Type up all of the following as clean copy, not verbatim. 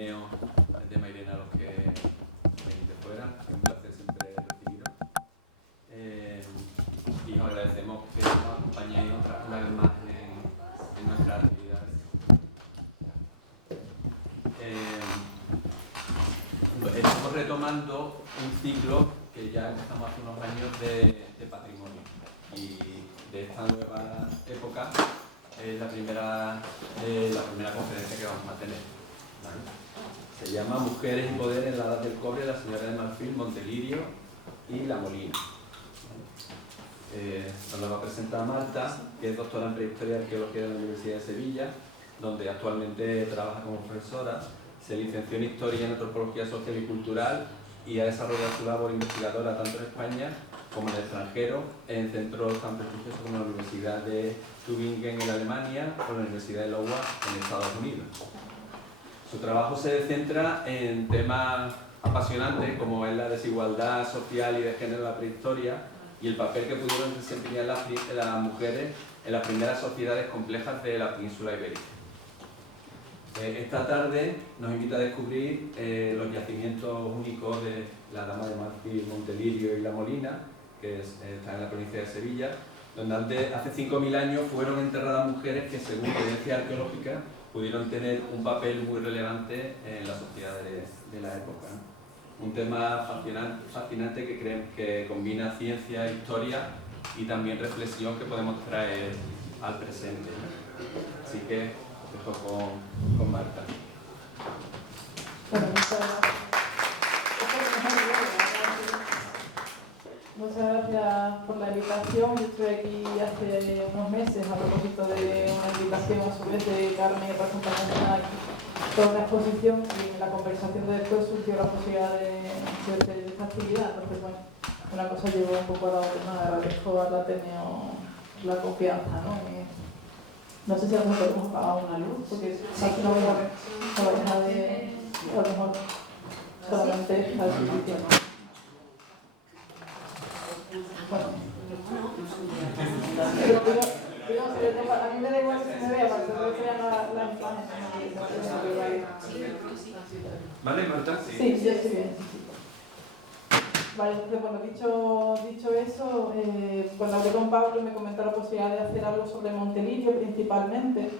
Ateneo de Mairena a los que venís de fuera. Es un placer siempre recibiros. Y os agradecemos que nos acompañéis una vez más en nuestras actividades. Estamos retomando un ciclo que ya empezamos hace unos años de patrimonio, y de esta nueva época es la primera conferencia que vamos a tener, ¿vale? Se llama Mujeres y Poder en la Edad del Cobre, la Señora de Marfil, Montelirio y La Molina. Nos la va a presentar Marta, que es doctora en Prehistoria y Arqueología de la Universidad de Sevilla, donde actualmente trabaja como profesora. Se licenció en Historia y en Antropología Social y Cultural y ha desarrollado su labor investigadora tanto en España como en el extranjero, en centros tan prestigiosos como la Universidad de Tübingen en Alemania o la Universidad de Iowa en Estados Unidos. Su trabajo se centra en temas apasionantes como es la desigualdad social y de género en la prehistoria y el papel que pudieron desempeñar las mujeres en las primeras sociedades complejas de la península ibérica. Esta tarde nos invita a descubrir los yacimientos únicos de la Dama de Marfil, Montelirio y La Molina, que está en la provincia de Sevilla, donde hace 5.000 años fueron enterradas mujeres que, según evidencia arqueológica, pudieron tener un papel muy relevante en la sociedad de la época, ¿no? Un tema fascinante que combina ciencia, historia y también reflexión que podemos traer al presente, ¿no? Así que dejo con Marta. Bueno, muchas gracias por la invitación. Yo estuve aquí hace unos meses a propósito de una invitación a su vez de Carmen para acompañarnos aquí toda una exposición, y en la conversación de después surgió la posibilidad de esta actividad. Entonces, bueno, una cosa llevó un poco a la otra, ¿no? Agradezco al Ateneo la confianza, ¿no? No sé si a lo mejor podemos apagar una luz, porque si no vais a ver, a lo mejor solamente la descripción. Bueno, a mí me da igual que se me vea, para que se vean las imágenes. ¿Vale, Marta? Sí, yo estoy bien. Vale, entonces, bueno, dicho eso, cuando hablé con Pablo me comentó la posibilidad de hacer algo sobre Montelirio principalmente,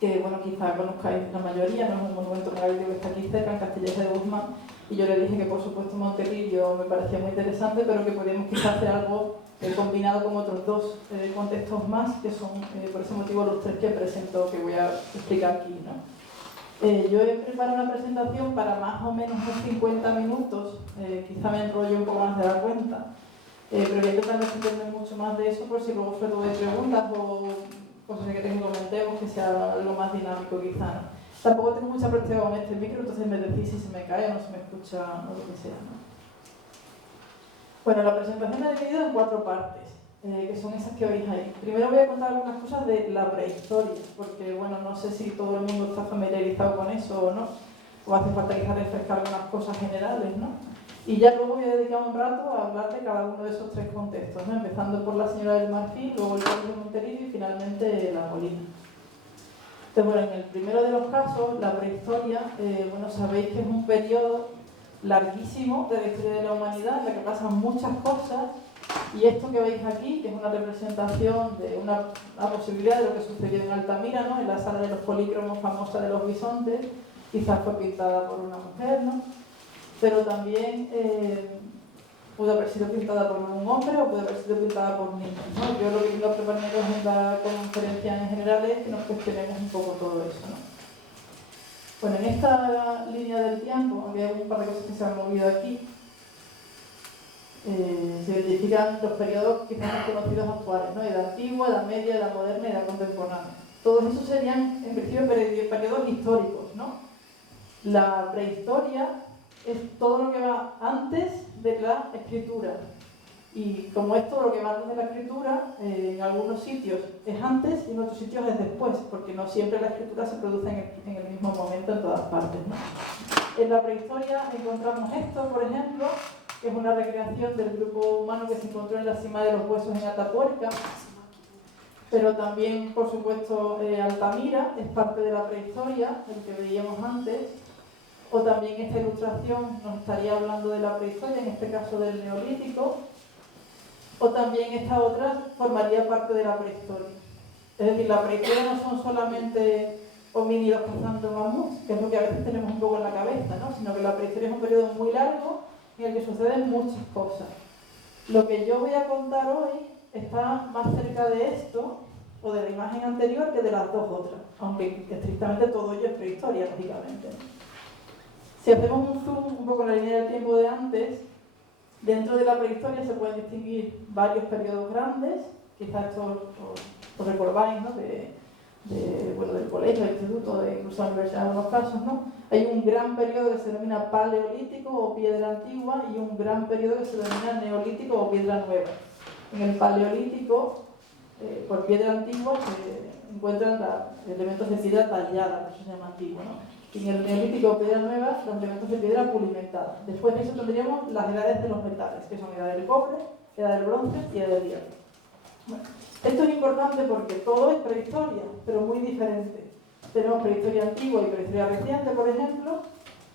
que bueno, quizá conozcáis la mayoría, no es un monumento megalítico que está aquí cerca, en Castilleja de Guzmán, y yo le dije que por supuesto Montelirio me parecía muy interesante, pero que podíamos quizá hacer algo combinado con otros dos contextos más, que son por ese motivo los tres que presento, que voy a explicar aquí, ¿no? Yo he preparado una presentación para más o menos unos 50 minutos, quizá me enrollo un poco más de la cuenta, pero voy a intentar extenderme mucho más de eso por si luego suelto de preguntas o cosas que queréis que comentemos, que sea lo más dinámico quizá, ¿no? Tampoco tengo mucha práctica con este micro, entonces me decís si se me cae o no se me escucha o lo que sea, ¿no? Bueno, la presentación la he dividido en 4 partes, que son esas que oís ahí. Primero voy a contar algunas cosas de la prehistoria, porque bueno, no sé si todo el mundo está familiarizado con eso o no, o hace falta quizás refrescar algunas cosas generales, ¿no? Y ya luego voy a dedicar un rato a hablar de cada uno de esos 3 contextos, ¿no? Empezando por la Señora del Marfil, luego el Cobre de Montelirio y finalmente La Molina. Entonces, bueno, en el primero de los casos, la prehistoria, bueno, sabéis que es un periodo larguísimo de la historia de la humanidad en la que pasan muchas cosas, y esto que veis aquí, que es una representación de una posibilidad de lo que sucedió en Altamira, ¿no? En la sala de los polícromos famosa de los bisontes, quizás fue pintada por una mujer, ¿no? Pero también pudo haber sido pintada por un hombre o pudo haber sido pintada por niños, ¿no? Yo lo que quiero proponeros en la conferencia en general es que nos cuestionemos un poco todo eso, ¿no? Bueno, en esta línea del tiempo, aunque hay un par de cosas que se han movido aquí, se identifican los periodos quizás más conocidos actuales, ¿no? Edad antigua, edad media, edad moderna y edad contemporánea. Todos esos serían, en principio, periodos históricos, ¿no? La prehistoria es todo lo que va antes de la escritura. Y como es todo lo que va antes de la escritura, en algunos sitios es antes y en otros sitios es después, porque no siempre la escritura se produce en el mismo momento en todas partes, ¿no? En la prehistoria encontramos esto, por ejemplo, que es una recreación del grupo humano que se encontró en la cima de los huesos en Atapuerca, pero también, por supuesto, Altamira es parte de la prehistoria, el que veíamos antes. O también esta ilustración nos estaría hablando de la prehistoria, en este caso del Neolítico. O también esta otra formaría parte de la prehistoria. Es decir, la prehistoria no son solamente homínidos cazando mamuts, que es lo que a veces tenemos un poco en la cabeza, ¿no? Sino que la prehistoria es un periodo muy largo en el que suceden muchas cosas. Lo que yo voy a contar hoy está más cerca de esto, o de la imagen anterior, que de las dos otras, aunque estrictamente todo ello es prehistoria, lógicamente. Si hacemos un zoom un poco en la línea del tiempo de antes, dentro de la prehistoria se pueden distinguir varios periodos grandes, quizás esto os recordáis, ¿no? Del colegio, del instituto, incluso la universidad en algunos casos, ¿no? Hay un gran periodo que se denomina paleolítico o piedra antigua y un gran periodo que se denomina neolítico o piedra nueva. En el paleolítico, por piedra antigua, se encuentran elementos de piedra tallada, por eso se llama antiguo, ¿no? Y en el neolítico o piedra nueva, los elementos de piedra pulimentada. Después de eso tendríamos las edades de los metales, que son edad del cobre, edad del bronce y edad del hierro. Bueno, esto es importante porque todo es prehistoria, pero muy diferente. Tenemos prehistoria antigua y prehistoria reciente, por ejemplo,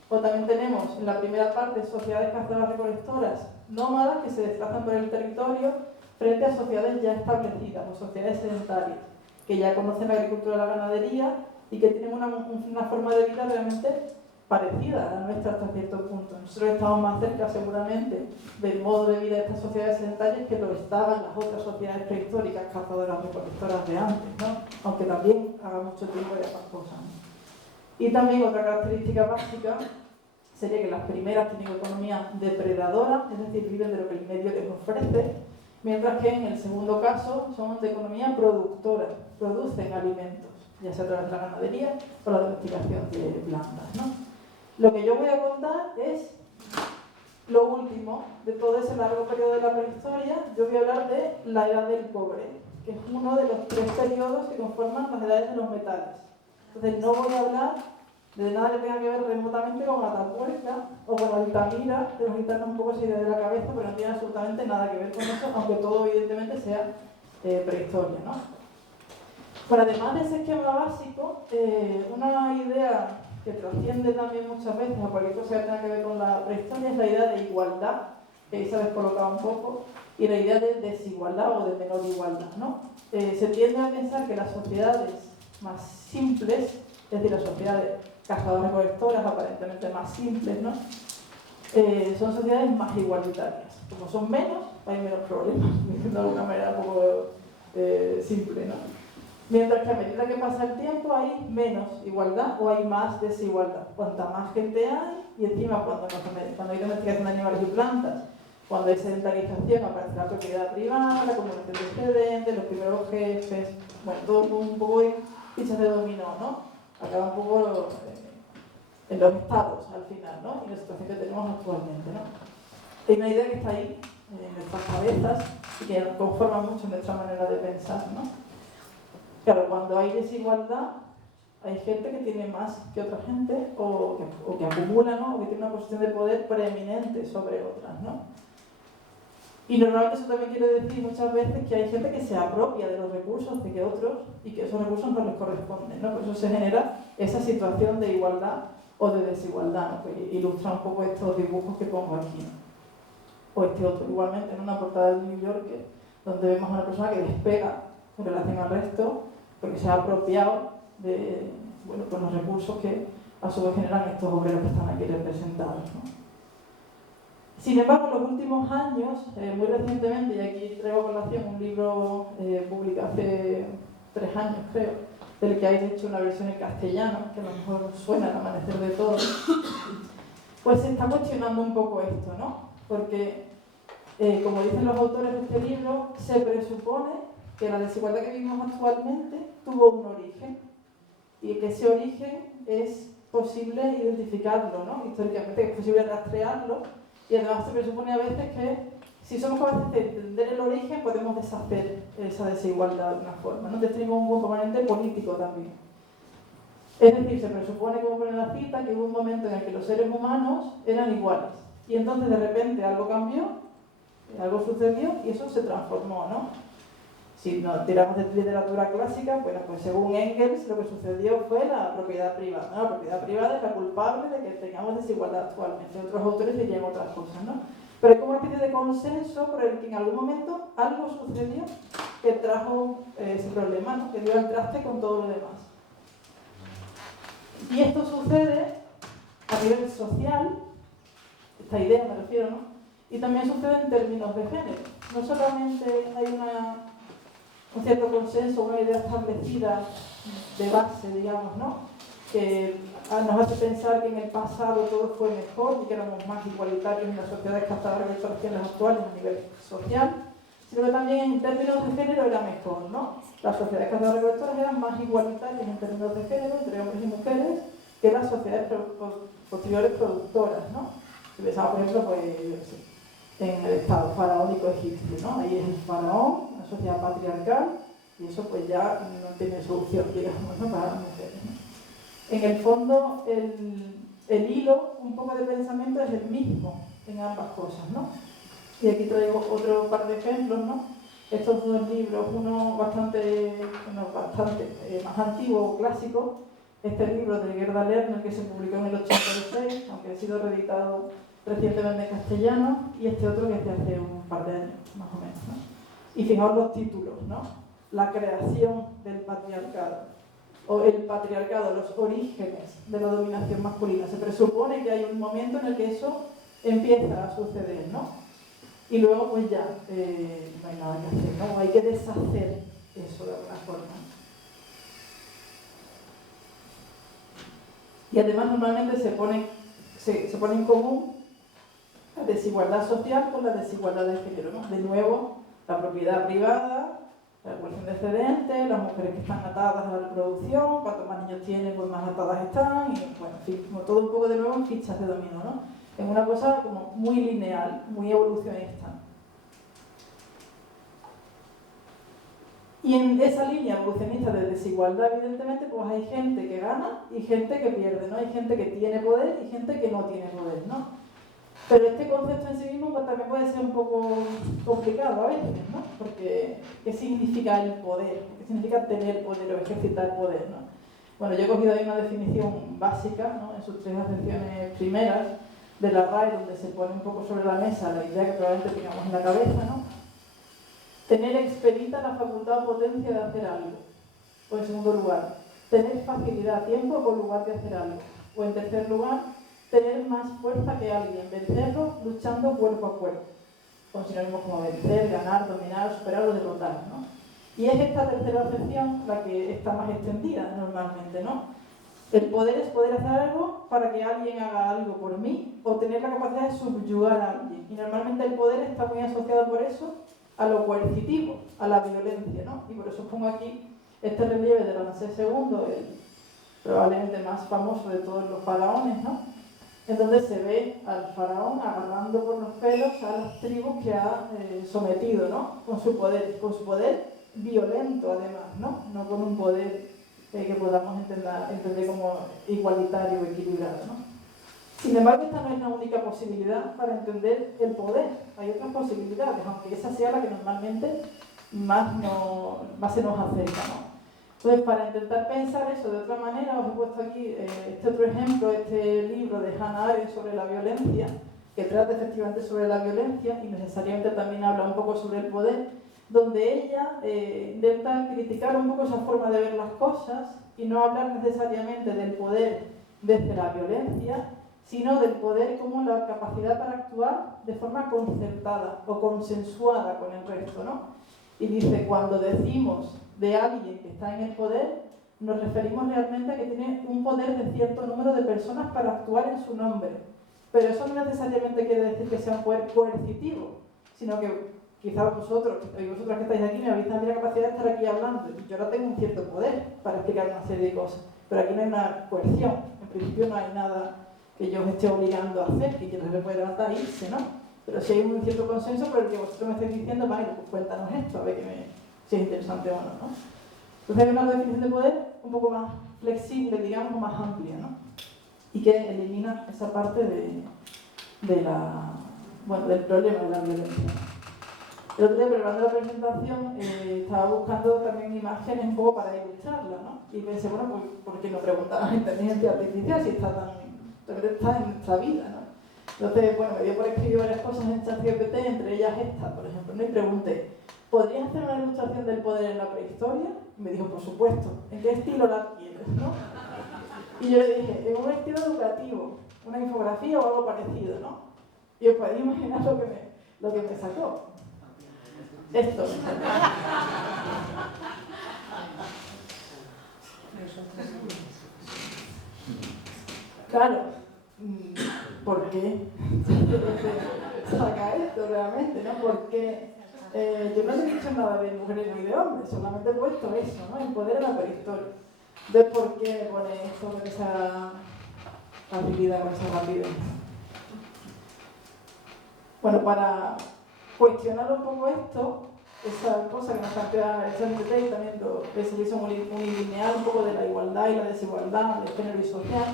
o también tenemos en la primera parte sociedades cazadoras-recolectoras nómadas que se desplazan por el territorio frente a sociedades ya establecidas o sociedades sedentarias, que ya conocen la agricultura y la ganadería y que tienen una forma de vida realmente parecida a la nuestra hasta cierto punto. Nosotros estamos más cerca seguramente del modo de vida de estas sociedades sedentarias que lo estaban las otras sociedades prehistóricas cazadoras-recolectoras de antes, ¿no? Aunque también haga mucho tiempo de estas cosas, ¿no? Y también otra característica básica sería que las primeras tienen economía depredadora, es decir, viven de lo que el medio les ofrece, mientras que en el segundo caso son de economía productora, producen alimentos, ya sea a través de la ganadería o la domesticación de plantas, ¿no? Lo que yo voy a contar es lo último de todo ese largo periodo de la prehistoria. Yo voy a hablar de la edad del cobre, que es uno de los 3 periodos que conforman las edades de los metales. Entonces no voy a hablar de nada que tenga que ver remotamente con Atapuerca o con Altamira, tenemos que quitarnos un poco esa idea de la cabeza, pero no tiene absolutamente nada que ver con eso, aunque todo evidentemente sea prehistoria, ¿no? Pero además de ese esquema básico, una idea que trasciende también muchas veces a cualquier cosa que tenga que ver con la prehistoria es la idea de igualdad, que ahí se ha descolocado un poco, y la idea de desigualdad o de menor igualdad, ¿no? Se tiende a pensar que las sociedades más simples, es decir, las sociedades cazadoras-recolectoras aparentemente más simples, ¿no? Son sociedades más igualitarias. Como son menos, hay menos problemas, de alguna manera un poco simple, ¿no? Mientras que a medida que pasa el tiempo hay menos igualdad o hay más desigualdad. Cuanta más gente hay, y encima cuando hay domesticación de animales y plantas, cuando hay sedentarización aparece la propiedad privada, la acumulación de excedentes, los primeros jefes, bueno, todo un poco en fichas de dominó, ¿no? Acaba un poco en los estados al final, ¿no? Y la situación que tenemos actualmente, ¿no? Hay una idea que está ahí, en nuestras cabezas, y que conforma mucho nuestra manera de pensar, ¿no? Claro, cuando hay desigualdad, hay gente que tiene más que otra gente, o que acumula, ¿no? O que tiene una posición de poder preeminente sobre otras, ¿no? Y normalmente eso también quiere decir muchas veces que hay gente que se apropia de los recursos de que otros y que esos recursos no les corresponden, ¿no? Por eso se genera esa situación de igualdad o de desigualdad, ¿no? Que ilustra un poco estos dibujos que pongo aquí, ¿no? O este otro, igualmente en una portada del New Yorker, donde vemos a una persona que despega en relación al resto, porque se ha apropiado de, bueno, pues los recursos que a su vez generan estos obreros que están aquí representados, ¿no? Sin embargo, en los últimos años, muy recientemente, y aquí traigo a colación un libro publicado hace 3 años, creo, del que hay hecho una versión en castellano, que a lo mejor suena al amanecer de todo, pues se está cuestionando un poco esto, ¿no? Porque, como dicen los autores de este libro, se presupone que la desigualdad que vivimos actualmente tuvo un origen, y que ese origen es posible identificarlo, ¿no? Históricamente es posible rastrearlo, y además se presupone a veces que si somos capaces de entender el origen podemos deshacer esa desigualdad de alguna forma, ¿no? Entonces tenemos un componente político también. Es decir, se presupone, como pone la cita, que hubo un momento en el que los seres humanos eran iguales, y entonces de repente algo cambió, algo sucedió y eso se transformó, ¿no? Si nos tiramos de literatura clásica, bueno, pues según Engels lo que sucedió fue la propiedad privada, ¿no? La propiedad privada es la culpable de que tengamos desigualdad actualmente. Otros autores dirían otras cosas, ¿no? Pero hay como una especie de consenso por el que en algún momento algo sucedió que trajo ese problema, ¿no? Que dio al traste con todo lo demás. Y esto sucede a nivel social, esta idea me refiero, ¿no? Y también sucede en términos de género. No solamente hay un cierto consenso, una idea establecida de base, digamos, ¿no? Que nos hace pensar que en el pasado todo fue mejor y que éramos más igualitarios en las sociedades castadoras que en las actuales a nivel social, sino que también en términos de género era mejor, ¿no? Las sociedades castadoras eran más igualitarias en términos de género entre hombres y mujeres que las sociedades posteriores productoras, ¿no? Si pensamos, por ejemplo, pues, en el estado faraónico egipcio, ¿no? Ahí es el faraón, una sociedad patriarcal, y eso pues ya no tiene solución, digamos, ¿no? Para las mujeres, ¿no? En el fondo, el hilo, un poco de pensamiento es el mismo en ambas cosas, ¿no? Y aquí traigo otro par de ejemplos, ¿no? Estos dos libros, uno bastante más antiguo, clásico, este libro de Gerda Lerner que se publicó en el 86, aunque ha sido reeditado recientemente en castellano, y este otro que es de hace un par de años, más o menos, ¿no? Y fijaos los títulos, ¿no? La creación del patriarcado, o el patriarcado, los orígenes de la dominación masculina. Se presupone que hay un momento en el que eso empieza a suceder, ¿no? Y luego pues ya no hay nada que hacer, ¿no? Hay que deshacer eso de alguna forma. Y además normalmente se pone en común la desigualdad social con la desigualdad de género, ¿no? De nuevo, la propiedad privada, la regulación de excedentes, las mujeres que están atadas a la reproducción, cuanto más niños tienen, pues más atadas están, y bueno, en fin, como todo un poco de nuevo en fichas de dominó, ¿no? Es una cosa como muy lineal, muy evolucionista. Y en esa línea evolucionista de desigualdad, evidentemente, pues hay gente que gana y gente que pierde, ¿no? Hay gente que tiene poder y gente que no tiene poder, ¿no? Pero este concepto en sí mismo pues, también puede ser un poco complicado a veces, ¿no? Porque, ¿qué significa el poder? ¿Qué significa tener poder o ejercitar poder, ¿no? Bueno, yo he cogido ahí una definición básica, ¿no? En sus tres acepciones primeras de la RAE, donde se pone un poco sobre la mesa la idea que probablemente tengamos en la cabeza, ¿no? Tener expedita la facultad o potencia de hacer algo. O en segundo lugar, tener facilidad, tiempo o lugar de hacer algo. O en tercer lugar, tener más fuerza que alguien, vencerlo luchando cuerpo a cuerpo, con sinónimos como vencer, ganar, dominar, superar o derrotar, ¿no? Y es esta tercera acepción la que está más extendida normalmente, ¿no? El poder es poder hacer algo para que alguien haga algo por mí o tener la capacidad de subyugar a alguien. Y normalmente el poder está muy asociado por eso a lo coercitivo, a la violencia, ¿no? Y por eso pongo aquí este relieve de Ramsés II, el probablemente más famoso de todos los faraones, ¿no? En donde se ve al faraón agarrando por los pelos a las tribus que ha sometido, ¿no? Con su poder violento además, ¿no? No con un poder que podamos entender como igualitario o equilibrado, ¿no? Sin embargo, esta no es la única posibilidad para entender el poder. Hay otras posibilidades, aunque esa sea la que normalmente más se nos acerca, ¿no? Entonces, para intentar pensar eso de otra manera, os he puesto aquí este otro ejemplo, este libro de Hannah Arendt sobre la violencia, que trata efectivamente sobre la violencia y necesariamente también habla un poco sobre el poder, donde ella intenta criticar un poco esa forma de ver las cosas y no hablar necesariamente del poder desde la violencia, sino del poder como la capacidad para actuar de forma concertada o consensuada con el resto, ¿no? Y dice, cuando decimos de alguien que está en el poder, nos referimos realmente a que tiene un poder de cierto número de personas para actuar en su nombre. Pero eso no necesariamente quiere decir que sea un poder coercitivo, sino que quizás vosotras que estáis aquí me habéis tenido la capacidad de estar aquí hablando, y yo ahora tengo un cierto poder para explicar una serie de cosas, pero aquí no hay una coerción, en principio no hay nada que yo os esté obligando a hacer, que quien se puede levantar e irse, ¿no? Pero si hay un cierto consenso por el que vosotros me estáis diciendo, vale, pues cuéntanos esto, a ver si es interesante o no, ¿no? Entonces hay una definición de poder un poco más flexible, digamos, más amplia, ¿no? Y que elimina esa parte del problema de la violencia. El otro día, preparando la presentación, estaba buscando también imágenes un poco para ilustrarla, ¿no? Y pensé, bueno, pues, ¿por qué no preguntar a la inteligencia artificial si está en nuestra vida, ¿no? Entonces, bueno, me dio por escribir varias cosas en ChatGPT, entre ellas esta, por ejemplo, ¿no? Y pregunté, ¿podrías hacer una ilustración del poder en la prehistoria? Y me dijo, por supuesto, ¿en qué estilo la quieres, no? Y yo le dije, en un estilo educativo, una infografía o algo parecido, ¿no? Y os podéis imaginar lo que me sacó. Esto. Claro, ¿por qué saca esto realmente, no? Porque yo no he dicho nada de mujeres ni de hombres, solamente he puesto eso, ¿no? El poder en la prehistoria. Entonces, ¿por qué me pone esto con esa habilidad, con esa rapidez? Bueno, para cuestionar un poco esto, esa cosa que nos plantea el ChatGPT y también ese viso unilineal, un poco de la igualdad y la desigualdad, de género y social,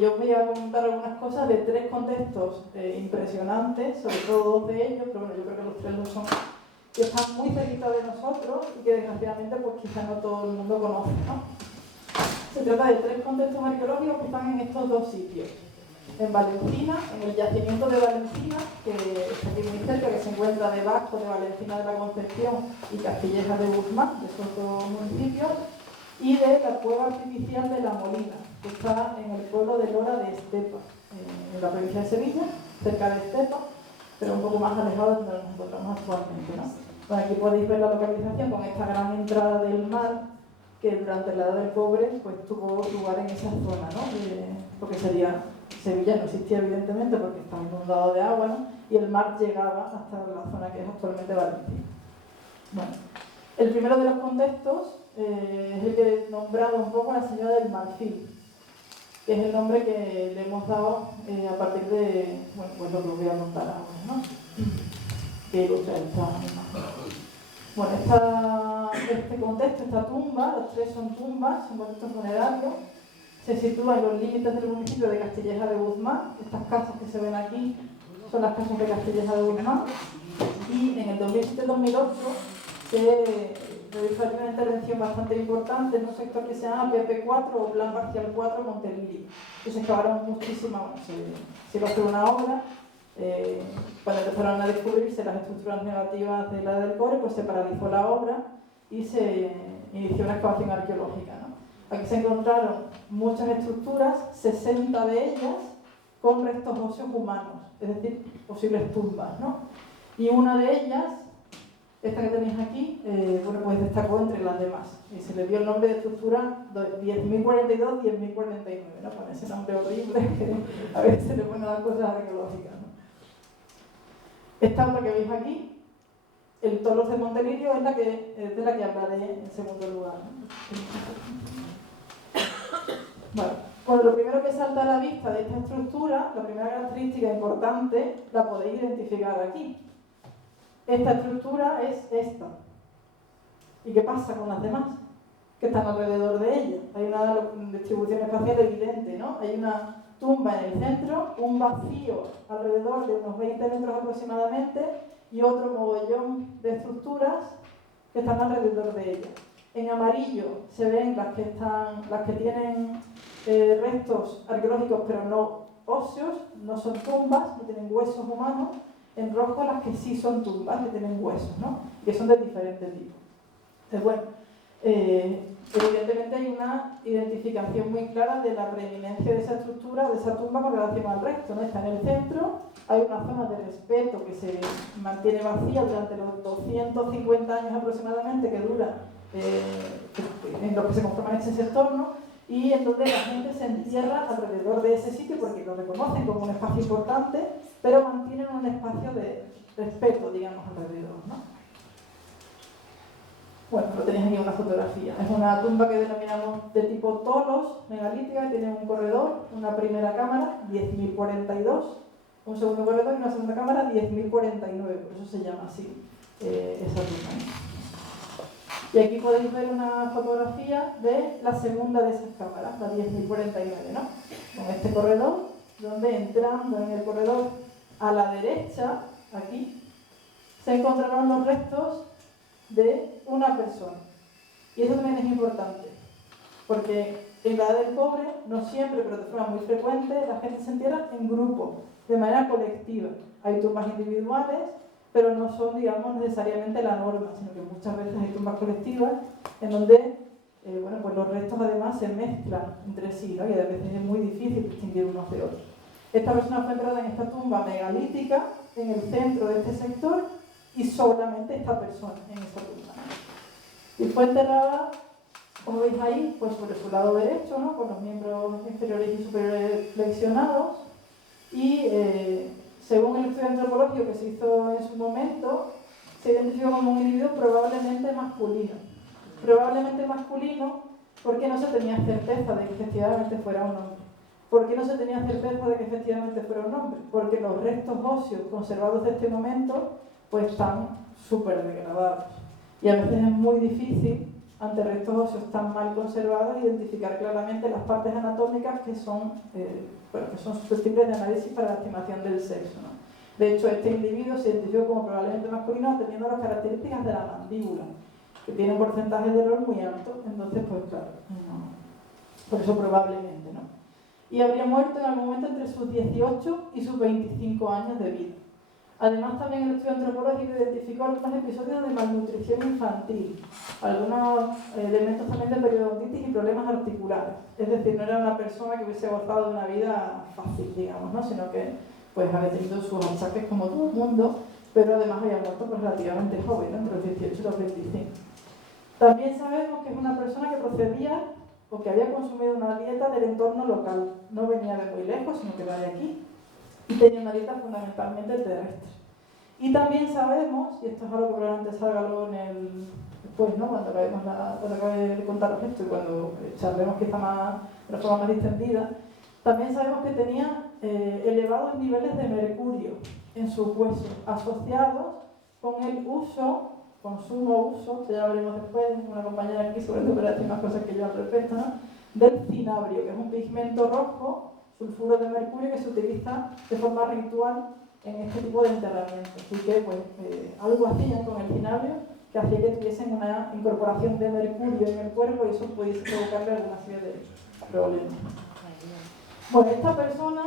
yo voy a comentar algunas cosas de 3 contextos impresionantes, sobre todo 2 de ellos, pero bueno, yo creo que los 3 lo son, que están muy cerquita de nosotros y que desgraciadamente pues quizá no todo el mundo conoce, ¿no? Se trata de 3 contextos arqueológicos que están en estos 2 sitios. En Valencina, en el yacimiento de Valencina, que está aquí muy cerca, que se encuentra debajo de Valencina de la Concepción y Castilleja de Guzmán, de esos 2 municipios, y de la cueva artificial de La Molina, que está en el pueblo de Lora de Estepa, en la provincia de Sevilla, cerca de Estepa, pero un poco más alejado de donde nos encontramos actualmente, ¿no? Bueno, aquí podéis ver la localización con esta gran entrada del mar, que durante la Edad del Cobre pues, tuvo lugar en esa zona, ¿no? Porque Sevilla no existía evidentemente porque estaba inundado de agua, ¿no? Y el mar llegaba hasta la zona que es actualmente Valencia. Bueno, el primero de los contextos es el que he nombrado un poco la señora del Marfil, que es el nombre que le hemos dado a partir de, bueno, pues lo que os voy a contar ahora, ¿no? Que ilustra esta imagen. Bueno, este contexto, esta tumba, los 3 son tumbas, son contextos funerarios, se sitúa en los límites del municipio de Castilleja de Guzmán. Estas casas que se ven aquí son las casas de Castilleja de Guzmán, y en el 2007-2008 se realizó aquí una intervención bastante importante en un sector que se llama PP4 o Plan Parcial 4 Montelirio, que se excavaron muchísimas, bueno, se iba a hacer una obra. Cuando empezaron a descubrirse las estructuras negativas de la Edad del Cobre, pues se paralizó la obra y se inició una excavación arqueológica, ¿no? Aquí se encontraron muchas estructuras, 60 de ellas con restos óseos humanos, es decir, posibles tumbas, ¿no? Y una de ellas, esta que tenéis aquí, bueno, pues destacó entre las demás. Y se le dio el nombre de estructura 10.042, 10.049, ¿no? Con ese nombre horrible que a veces se le ponen las cosas arqueológicas, ¿no? Esta otra que veis aquí, el Tolos de Montelirio, es de la que hablaré en segundo lugar, ¿no? Bueno, lo primero que salta a la vista de esta estructura, la primera característica importante, la podéis identificar aquí. Esta estructura es esta. ¿Y qué pasa con las demás que están alrededor de ella? Hay una distribución espacial evidente, ¿no? Hay una tumba en el centro, un vacío alrededor de unos 20 metros aproximadamente y otro mogollón de estructuras que están alrededor de ella. En amarillo se ven las que tienen restos arqueológicos pero no óseos, no son tumbas, no tienen huesos humanos. En rojo las que sí son tumbas, que tienen huesos, ¿no? Que son de diferentes tipos. Entonces, bueno, evidentemente hay una identificación muy clara de la preeminencia de esa estructura, de esa tumba con relación al resto, ¿no? Está en el centro, hay una zona de respeto que se mantiene vacía durante los 250 años aproximadamente que dura en los que se conforman ese sector, ¿no? Y en donde la gente se entierra alrededor de ese sitio porque lo reconocen como un espacio importante, pero mantienen un espacio de respeto, digamos, alrededor, ¿no? Bueno, lo tenéis aquí en una fotografía. Es una tumba que denominamos de tipo tolos, megalítica, que tiene un corredor, una primera cámara, 10.042, un segundo corredor y una segunda cámara, 10.049, por eso se llama así esa tumba, ¿no? Y aquí podéis ver una fotografía de la segunda de esas cámaras, la 10.049, ¿no? Con este corredor, donde entrando en el corredor a la derecha, aquí, se encontraron los restos de una persona. Y eso también es importante, porque en la edad del cobre, no siempre, pero de forma muy frecuente, la gente se entierra en grupo, de manera colectiva. Hay tumbas individuales, pero no son, digamos, necesariamente la norma, sino que muchas veces hay tumbas colectivas en donde bueno, pues los restos además se mezclan entre sí, ¿no? Y a veces es muy difícil distinguir unos de otros. Esta persona fue enterrada en esta tumba megalítica, en el centro de este sector, y solamente esta persona en esta tumba. Y fue enterrada, como veis ahí, pues sobre su lado derecho, ¿no? Con los miembros inferiores y superiores flexionados, y según el estudio antropológico que se hizo en su momento, se identificó como un individuo probablemente masculino. Probablemente masculino porque no se tenía certeza de que efectivamente fuera un hombre. ¿Por qué no se tenía certeza de que efectivamente fuera un hombre? Porque los restos óseos conservados de este momento pues están súper degradados. Y a veces es muy difícil, ante restos óseos tan mal conservados, identificar claramente las partes anatómicas que son susceptibles de análisis para la estimación del sexo, ¿no? De hecho, este individuo se identificó como probablemente masculino teniendo las características de la mandíbula, que tiene un porcentaje de error muy alto, entonces pues claro, no, por eso probablemente, ¿no? Y habría muerto en algún momento entre sus 18 y sus 25 años de vida. Además, también el estudio antropológico identificó algunos episodios de malnutrición infantil, algunos elementos también de periodontitis y problemas articulares. Es decir, no era una persona que hubiese gozado de una vida fácil, digamos, ¿no? Sino que pues había tenido sus achaques como todo el mundo, pero además había muerto pues, relativamente joven, ¿no? Entre los 18 y los 25. También sabemos que es una persona que procedía o que había consumido una dieta del entorno local. No venía de muy lejos, sino que era de aquí. Y tenía una dieta fundamentalmente terrestre. Y también sabemos, y esto es algo que probablemente salga luego después, ¿no? Cuando acabe de contaros esto y cuando charlemos quizá de una forma más distendida, también sabemos que tenía elevados niveles de mercurio en sus huesos, asociados con el consumo, que ya lo veremos después, una compañera aquí sobre todo para decir más cosas que yo al respecto, ¿no? Del cinabrio, que es un pigmento rojo, sulfuro de mercurio, que se utiliza de forma ritual en este tipo de enterramientos. Así que pues, algo hacían con el cinabrio que hacía que tuviesen una incorporación de mercurio en el cuerpo y eso pudiese provocarle alguna serie de problemas. Bueno, esta persona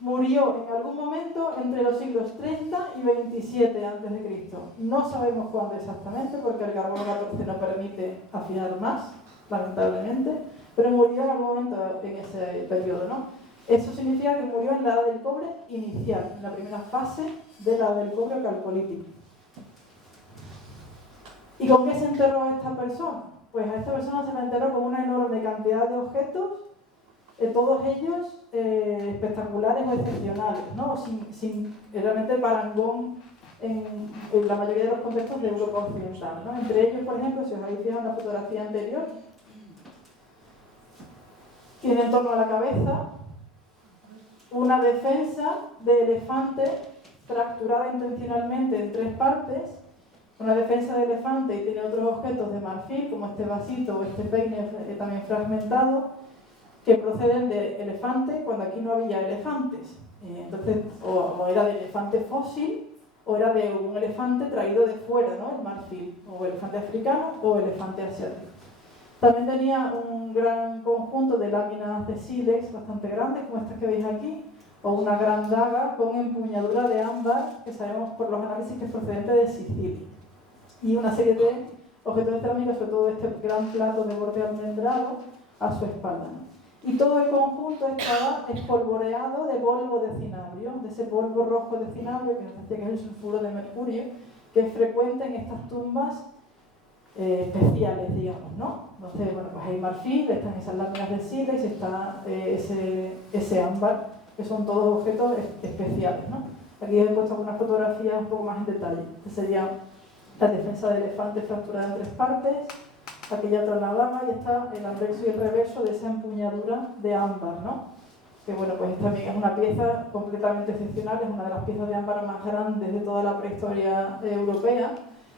murió en algún momento entre los siglos 30 y 27 a.C. No sabemos cuándo exactamente, porque el carbono 14 no permite afinar más, lamentablemente, pero murió en algún momento en ese periodo, ¿no? Eso significa que murió en la edad del cobre inicial, en la primera fase de la edad del cobre calcolítico. ¿Y con qué se enterró a esta persona? Pues a esta persona se la enterró con una enorme cantidad de objetos, todos ellos espectaculares o excepcionales, ¿no? Sin realmente parangón en la mayoría de los contextos de Europa occidental, ¿no? Entre ellos, por ejemplo, si os habéis fijado en la fotografía anterior, tiene en torno a la cabeza una defensa de elefante fracturada intencionalmente en 3 partes, una defensa de elefante y tiene otros objetos de marfil, como este vasito o este peine también fragmentado, que proceden de elefante cuando aquí no había elefantes. Entonces, o era de elefante fósil o era de un elefante traído de fuera, ¿no? El marfil, o elefante africano o elefante asiático. También tenía un gran conjunto de láminas de sílex bastante grandes, como estas que veis aquí, o una gran daga con empuñadura de ámbar, que sabemos por los análisis que es procedente de Sicilia. Y una serie de objetos de cerámica, sobre todo este gran plato de borde almendrado, a su espalda, ¿no? Y todo el conjunto estaba espolvoreado de polvo de cinabrio, de ese polvo rojo de cinabrio, que nos decía que es el sulfuro de mercurio, que es frecuente en estas tumbas especiales, digamos, ¿no? Entonces, bueno, pues hay marfil, están esas láminas de sílex, está ese ámbar, que son todos objetos especiales, ¿no? Aquí he puesto algunas fotografías un poco más en detalle. Esta sería la defensa de elefante fracturada en 3 partes, aquella otra la daga y está el anverso y el reverso de esa empuñadura de ámbar, ¿no? Que bueno, pues también es una pieza completamente excepcional, es una de las piezas de ámbar más grandes de toda la prehistoria europea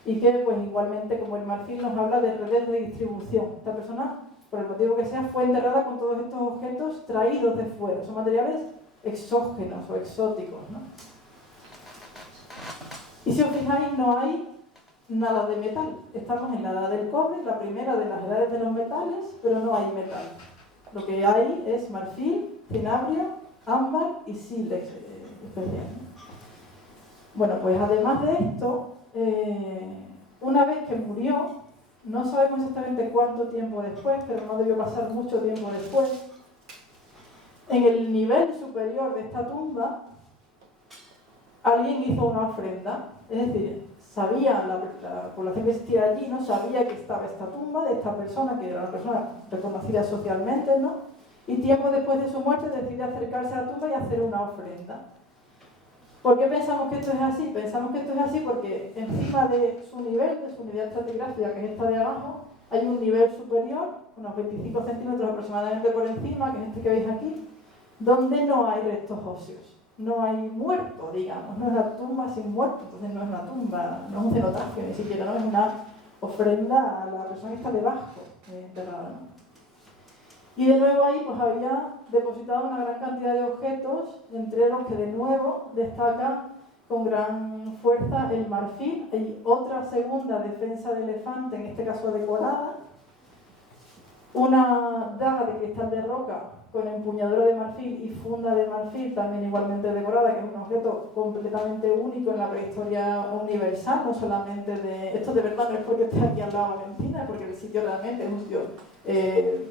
y que pues igualmente como el marfil nos habla de redes de distribución. Esta persona, por el motivo que sea, fue enterrada con todos estos objetos traídos de fuera, son materiales exógenos o exóticos, ¿no? Y si os fijáis, no hay nada de metal. Estamos en la edad del cobre, la primera de las edades de los metales, pero no hay metal. Lo que hay es marfil, cinabria, ámbar y sílex especial. Bueno, pues además de esto, una vez que murió, no sabemos exactamente cuánto tiempo después, pero no debió pasar mucho tiempo después, en el nivel superior de esta tumba, alguien hizo una ofrenda. Es decir, sabía la población que existía allí, ¿no? Sabía que estaba esta tumba de esta persona, que era una persona reconocida socialmente, ¿no? Y tiempo después de su muerte decide acercarse a la tumba y hacer una ofrenda. ¿Por qué pensamos que esto es así? Pensamos que esto es así porque encima de su unidad estratigráfica, que es esta de abajo, hay un nivel superior, unos 25 centímetros aproximadamente por encima, que es este que veis aquí, donde no hay restos óseos. No hay muerto, digamos, no es una tumba sin muerto, entonces no es una tumba, no es un cenotafio ni siquiera, no es una ofrenda a la persona que está debajo enterrada, ¿no? Y de nuevo ahí pues había depositado una gran cantidad de objetos, entre los que de nuevo destaca con gran fuerza el marfil. Hay otra segunda defensa de elefante, en este caso decorada, una daga de cristal de roca con empuñadura de marfil y funda de marfil, también igualmente decorada, que es un objeto completamente único en la prehistoria universal, no solamente de... Esto de verdad no es porque esté aquí al lado de Valentina, es porque el sitio realmente es un sitio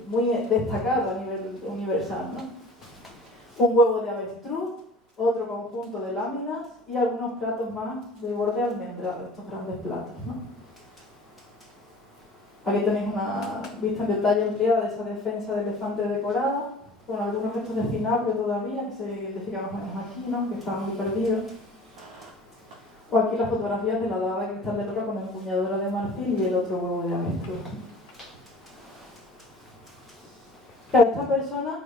muy destacado a nivel universal, ¿no? Un huevo de avestruz, otro conjunto de láminas y algunos platos más de borde almendrado, estos grandes platos, ¿no? Aquí tenéis una vista en detalle ampliada de esa defensa de elefante decorada, con algunos restos de cinabrio todavía, que se identifican más o menos aquí, ¿no? Que estaban muy perdidos. O aquí las fotografías de la daga de cristal de roca con empuñadura de marfil y el otro huevo de avestruz. Claro, esta persona,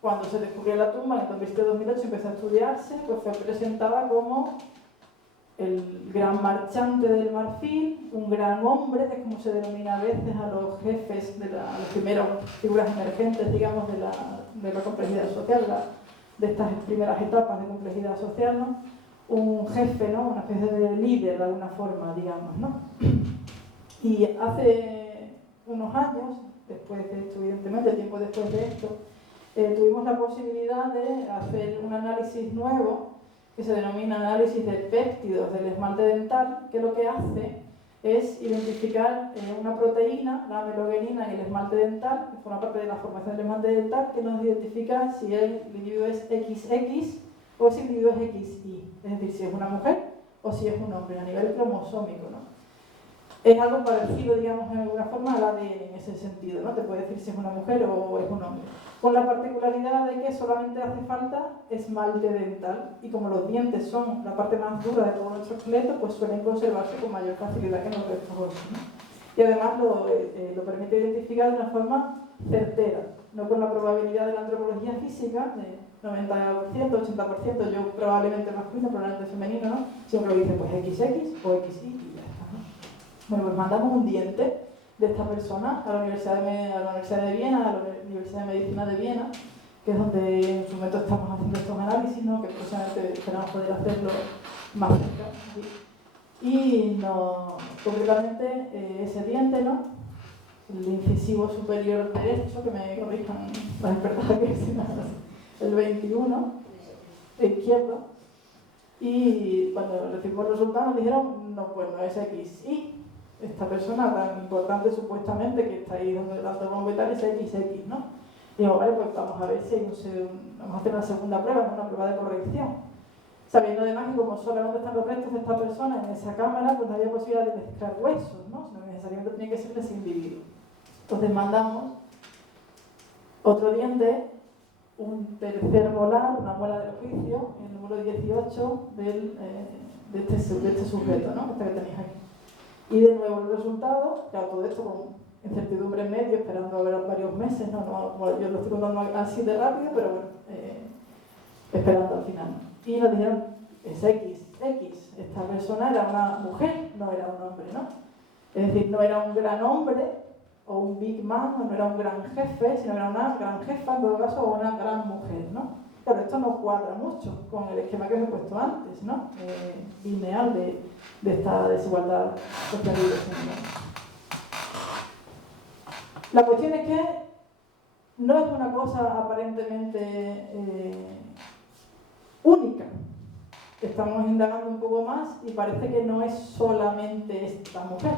cuando se descubrió la tumba, en el 2007-2008 empezó a estudiarse, pues fue presentada como el gran marchante del marfil, un gran hombre, que es como se denomina a veces a los jefes, a las primeras figuras emergentes, digamos, de la complejidad social, de estas primeras etapas de complejidad social, ¿no? Un jefe, ¿no? Una especie de líder de alguna forma, digamos, ¿no? Y hace unos años, después de esto, evidentemente, tiempo después de esto, tuvimos la posibilidad de hacer un análisis nuevo que se denomina análisis de péptidos del esmalte dental, que lo que hace es identificar una proteína, la melogenina y el esmalte dental, que forma parte de la formación del esmalte dental, que nos identifica si el individuo es XX o si el individuo es XY, es decir, si es una mujer o si es un hombre, a nivel cromosómico, ¿no? Es algo parecido, digamos, en alguna forma al ADN en ese sentido, ¿no? Te puede decir si es una mujer o es un hombre. Con la particularidad de que solamente hace falta esmalte dental y como los dientes son la parte más dura de todo nuestro esqueleto, pues suelen conservarse con mayor facilidad que en los restos óseos, ¿no? Y además lo permite identificar de una forma certera, no con la probabilidad de la antropología física de 90%, 80%, yo probablemente masculino, probablemente femenino, ¿no? Siempre lo dice pues XX o XY y ya está, ¿no? Bueno, pues mandamos un diente de esta persona a la Universidad de Viena, a la Universidad de Medicina de Viena, que es donde en su momento estamos haciendo estos análisis, ¿no? Que próximamente esperamos poder hacerlo más cerca, ¿sí? Y concretamente ese diente, ¿no? El incisivo superior derecho, que me corrijan las expertas que es el 21, izquierdo, y cuando recibimos los resultados nos dijeron, no, pues no es XY. Esta persona tan importante supuestamente que está ahí dando bombo y tal es XX, ¿no? Y digo, vale, pues vamos a ver si vamos a hacer una segunda prueba, una prueba de corrección. Sabiendo además que como solamente están los restos de esta persona en esa cámara, pues no había posibilidad de mezclar huesos, ¿no? Sino que necesariamente tenía que ser de ese individuo. Entonces mandamos otro diente, un tercer molar, una muela del juicio, el número 18 de este sujeto, ¿no? Este que tenéis aquí. Y de nuevo el resultado, ya todo esto con incertidumbre en medio, esperando a ver varios meses, ¿no? Bueno, yo lo estoy contando así de rápido, pero bueno, esperando al final. Y nos dijeron, es X. Esta persona era una mujer, no era un hombre, ¿no? Es decir, no era un gran hombre, o un big man, o no era un gran jefe, sino era una gran jefa, en todo caso, o una gran mujer, ¿no? Claro, esto no cuadra mucho con el esquema que os he puesto antes, ¿no? Lineal de esta desigualdad social y desigual. La cuestión es que no es una cosa aparentemente única. Estamos indagando un poco más y parece que no es solamente esta mujer,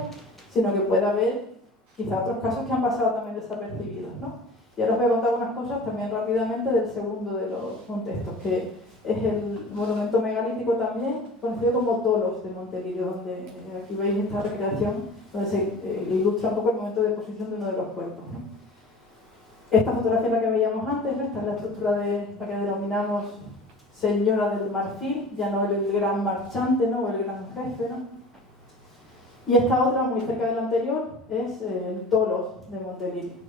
sino que puede haber quizá otros casos que han pasado también desapercibidos, ¿no? Y ahora os voy a contar unas cosas también rápidamente del segundo de los contextos, que es el monumento megalítico también, conocido como Tolos de Montelirio, donde aquí veis esta recreación, donde se ilustra un poco el momento de posición de uno de los cuerpos, ¿no? Esta fotografía es la que veíamos antes, ¿no? Esta es la estructura de la que denominamos Señora del Marfil, ya no el gran marchante, ¿no? O el gran jefe, ¿no? Y esta otra, muy cerca de la anterior, es el Tolos de Montelirio.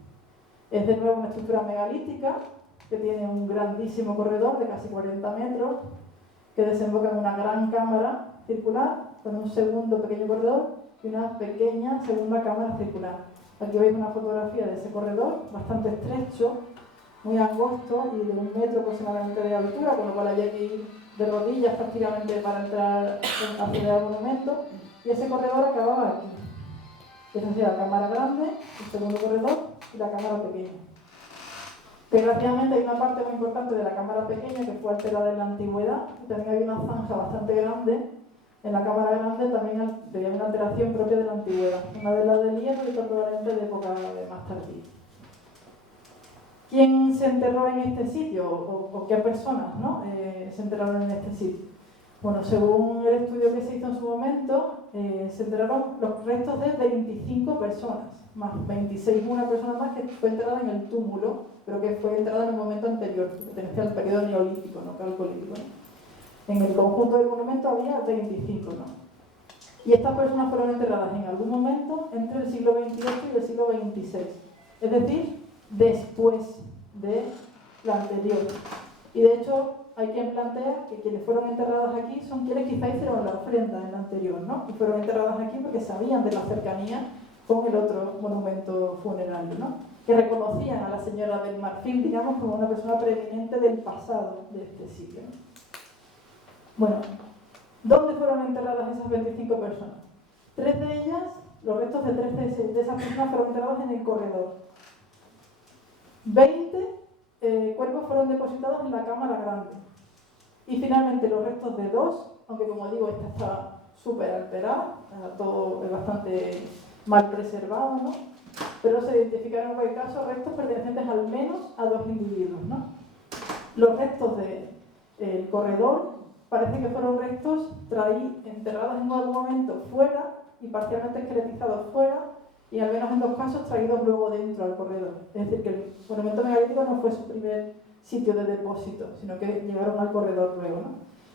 Es de nuevo una estructura megalítica que tiene un grandísimo corredor de casi 40 metros que desemboca en una gran cámara circular con un segundo pequeño corredor y una pequeña segunda cámara circular. Aquí veis una fotografía de ese corredor bastante estrecho, muy angosto y de 1 metro aproximadamente de altura, con lo cual había que ir de rodillas prácticamente para entrar hacia el monumento, y ese corredor acababa aquí. Esa sería la cámara grande, el segundo corredor y la cámara pequeña. Desgraciadamente hay una parte muy importante de la cámara pequeña que fue alterada en la antigüedad, y también hay una zanja bastante grande en la cámara grande, también había una alteración propia de la antigüedad, una de las del hierro y otra probablemente de época más tardía. ¿Quién se enterró en este sitio o qué personas, ¿no? Se enterraron en este sitio? Bueno, según el estudio que se hizo en su momento, se enterraron los restos de 25 personas, más 26, una persona más que fue enterrada en el túmulo, pero que fue enterrada en un momento anterior, que pertenecía al periodo neolítico, no calcolítico, ¿no? En el conjunto del monumento había 25, ¿no? Y estas personas fueron enterradas en algún momento entre el siglo XXVIII y el siglo XXVI, es decir, después de la anterior. Y de hecho, hay quien plantea que quienes fueron enterradas aquí son quienes quizá hicieron la ofrenda en la anterior, ¿no? Y fueron enterradas aquí porque sabían de la cercanía con el otro monumento funerario, ¿no? Que reconocían a la señora del Marfil, digamos, como una persona preeminente del pasado de este sitio, ¿no? Bueno, ¿dónde fueron enterradas esas 25 personas? 3 de ellas, los restos de 3 de esas personas fueron enterrados en el corredor. 20 cuerpos fueron depositados en la cámara grande. Y finalmente los restos de 2, aunque como digo, esta está súper alterada, todo es bastante mal preservado, ¿no? Pero se identificaron en cualquier caso restos pertenecientes al menos a 2 individuos, ¿no? Los restos del corredor parece que fueron restos enterrados en algún momento fuera y parcialmente esqueletizados fuera, y al menos en 2 casos traídos luego dentro al corredor. Es decir, que el monumento megalítico no fue su primer sitio de depósito, sino que llegaron al corredor luego, ¿no?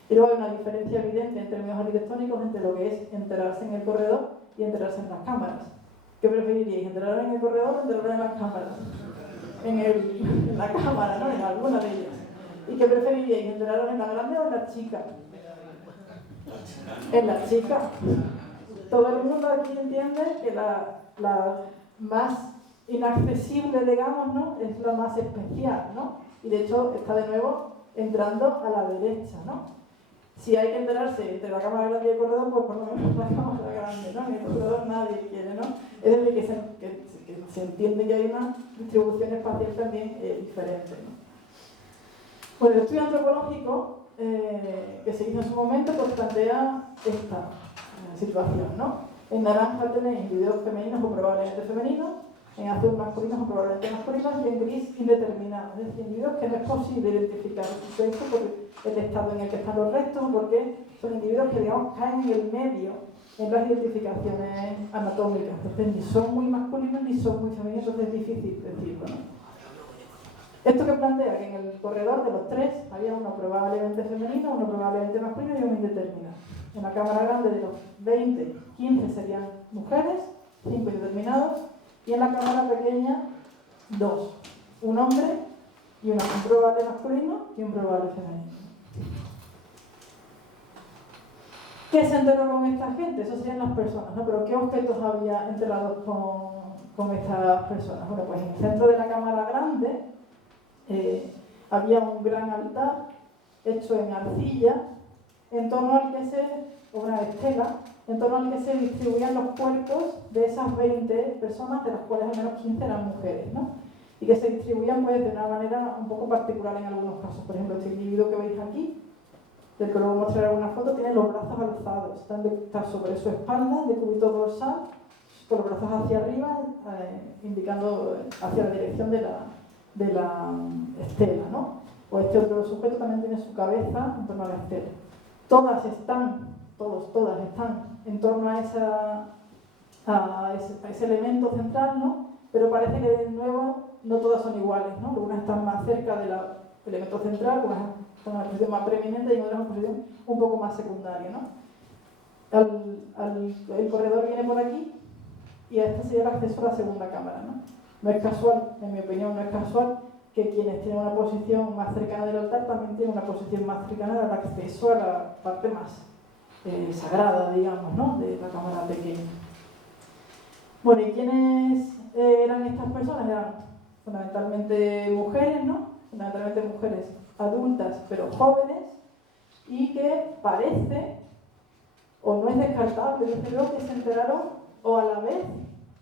Y luego hay una diferencia evidente en términos arquitectónicos entre lo que es enterrarse en el corredor y enterrarse en las cámaras. ¿Qué preferiríais? ¿Enterrar en el corredor o enterrar en las cámaras? En la cámara, ¿no? En alguna de ellas. ¿Y qué preferiríais? ¿Enterraros en la grande o en la chica? En la chica. Todo el mundo aquí entiende que la más inaccesible, digamos, ¿no? Es la más especial, ¿no? Y de hecho está de nuevo entrando a la derecha, ¿no? Si hay que enterarse entre la cámara grande y el corredor, pues por lo menos la cámara grande, ¿no? En el corredor nadie quiere, ¿no? Es decir, que se entiende que hay una distribución espacial también diferente, ¿no? Pues el estudio antropológico que se hizo en su momento pues plantea esta situación, ¿no? En naranja tenéis individuos femeninos o probablemente femeninos, en azul masculinos o probablemente masculinos, y en gris indeterminados, es decir, individuos que no es posible identificar su sexo por el estado en el que están los restos, porque son individuos que, digamos, caen en el medio en las identificaciones anatómicas. Entonces, ni son muy masculinos ni son muy femeninos, entonces es difícil decirlo, ¿no? Esto que plantea que en el corredor de los 3 había uno probablemente femenino, uno probablemente masculino y uno indeterminado. En la cámara grande de los 20, 15 serían mujeres, 5 indeterminados, y en la cámara pequeña 2, un hombre y un probable masculino y un probable femenino. ¿Qué se enterró con esta gente? Eso serían las personas, ¿no? Pero ¿qué objetos había enterrados con estas personas? Bueno, pues en el centro de la cámara grande había un gran altar hecho en arcilla, en torno al que una estela, en torno al que se distribuían los cuerpos de esas 20 personas, de las cuales al menos 15 eran mujeres, ¿no? Y que se distribuían pues, de una manera un poco particular en algunos casos. Por ejemplo, este individuo que veis aquí, del que luego mostraré alguna foto, tiene los brazos alzados, está sobre su espalda, de cúbito dorsal, con los brazos hacia arriba, indicando hacia la dirección de la estela, ¿no? O este otro sujeto también tiene su cabeza en torno a la estela. Todas están en torno a ese elemento central, ¿no? Pero parece que de nuevo no todas son iguales, ¿no? Unas están más cerca del elemento central, unas están en una posición más preeminente y otras en una posición un poco más secundaria, ¿no? El corredor viene por aquí y a este sería el acceso a la segunda cámara, ¿no? No es casual, en mi opinión, no es casual que quienes tienen una posición más cercana del altar también tienen una posición más cercana al acceso a la parte más sagrada, digamos, ¿no? De la cámara pequeña. Bueno, ¿y quiénes eran estas personas? Eran fundamentalmente mujeres, ¿no? Fundamentalmente mujeres adultas, pero jóvenes, y que parece, o no es descartable, desde luego, que se enteraron o a la vez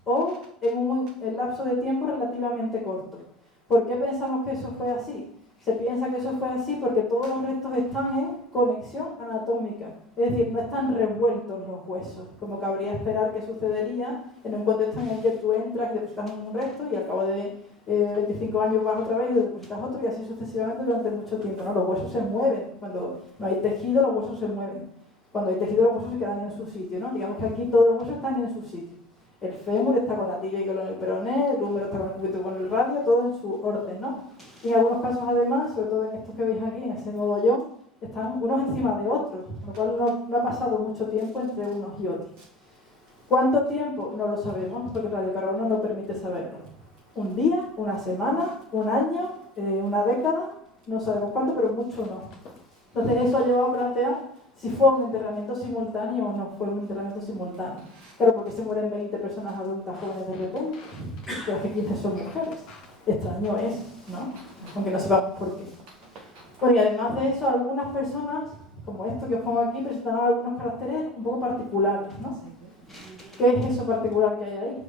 o en un lapso de tiempo relativamente corto. ¿Por qué pensamos que eso fue así? Se piensa que eso fue así porque todos los restos están en conexión anatómica, es decir, no están revueltos los huesos, como cabría esperar que sucedería en un contexto en el que tú entras y depositas un resto y al cabo de 25 años vas otra vez y depositas otro y así sucesivamente durante mucho tiempo, ¿no? Los huesos se mueven, cuando no hay tejido los huesos se mueven, cuando hay tejido los huesos se quedan en su sitio, ¿no? Digamos que aquí todos los huesos están en su sitio. El fémur está con la tibia y con el peroné, el húmero está con el cúbito y con el radio, todo en su orden, ¿no? Y en algunos casos, además, sobre todo en estos que veis aquí, en ese mogollón, están unos encima de otros, lo cual no ha pasado mucho tiempo entre unos y otros. ¿Cuánto tiempo? No lo sabemos, porque el radiocarbono no permite saberlo. ¿Un día? ¿Una semana? ¿Un año? ¿Una década? No sabemos cuánto, pero mucho no. Entonces eso ha llevado a plantear si fue un enterramiento simultáneo o no fue un enterramiento simultáneo. Claro, porque se mueren 20 personas adultas jóvenes de repente, y las que 15 son mujeres. Extraño es, ¿no? Aunque no sepamos por qué. Bueno, y además de eso, algunas personas, como esto que os pongo aquí, presentaban algunos caracteres un poco particulares, ¿no? ¿Qué es eso particular que hay ahí?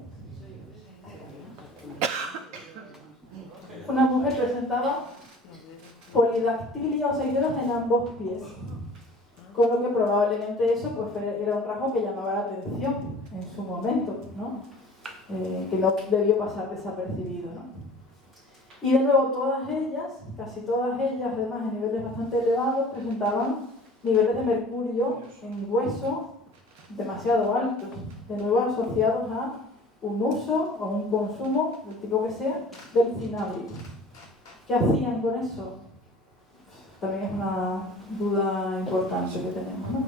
Una mujer presentaba polidactilia o 6 dedos en ambos pies, con lo que probablemente eso pues, era un rasgo que llamaba la atención en su momento, ¿no? Que no debió pasar desapercibido, ¿no? Y de nuevo todas ellas, casi todas ellas, además en niveles bastante elevados, presentaban niveles de mercurio en hueso demasiado altos, de nuevo asociados a un uso o un consumo, del tipo que sea, del cinabrio. ¿Qué hacían con eso? También es una duda importante que tenemos, ¿no?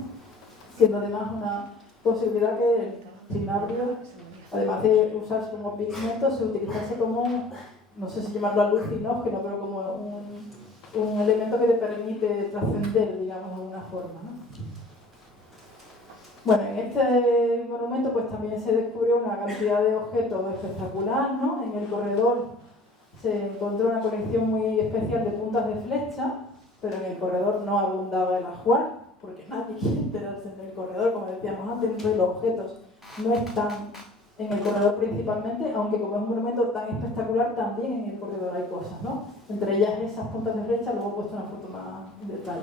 Siendo además una posibilidad que el cinabrio, además de usarse como pigmento, se utilizase como, no sé si llamarlo alucinógeno, pero como un elemento que te permite trascender, digamos, de alguna forma, ¿no? Bueno, en este monumento pues también se descubrió una cantidad de objetos espectacular, ¿no? En el corredor se encontró una colección muy especial de puntas de flecha, pero en el corredor no abundaba el ajuar, porque nadie quiere enterarse en el corredor, como decíamos antes, entonces los objetos no están en el corredor principalmente, aunque como es un monumento tan espectacular, también en el corredor hay cosas, ¿no? Entre ellas esas puntas de flecha, luego he puesto una foto más en detalle.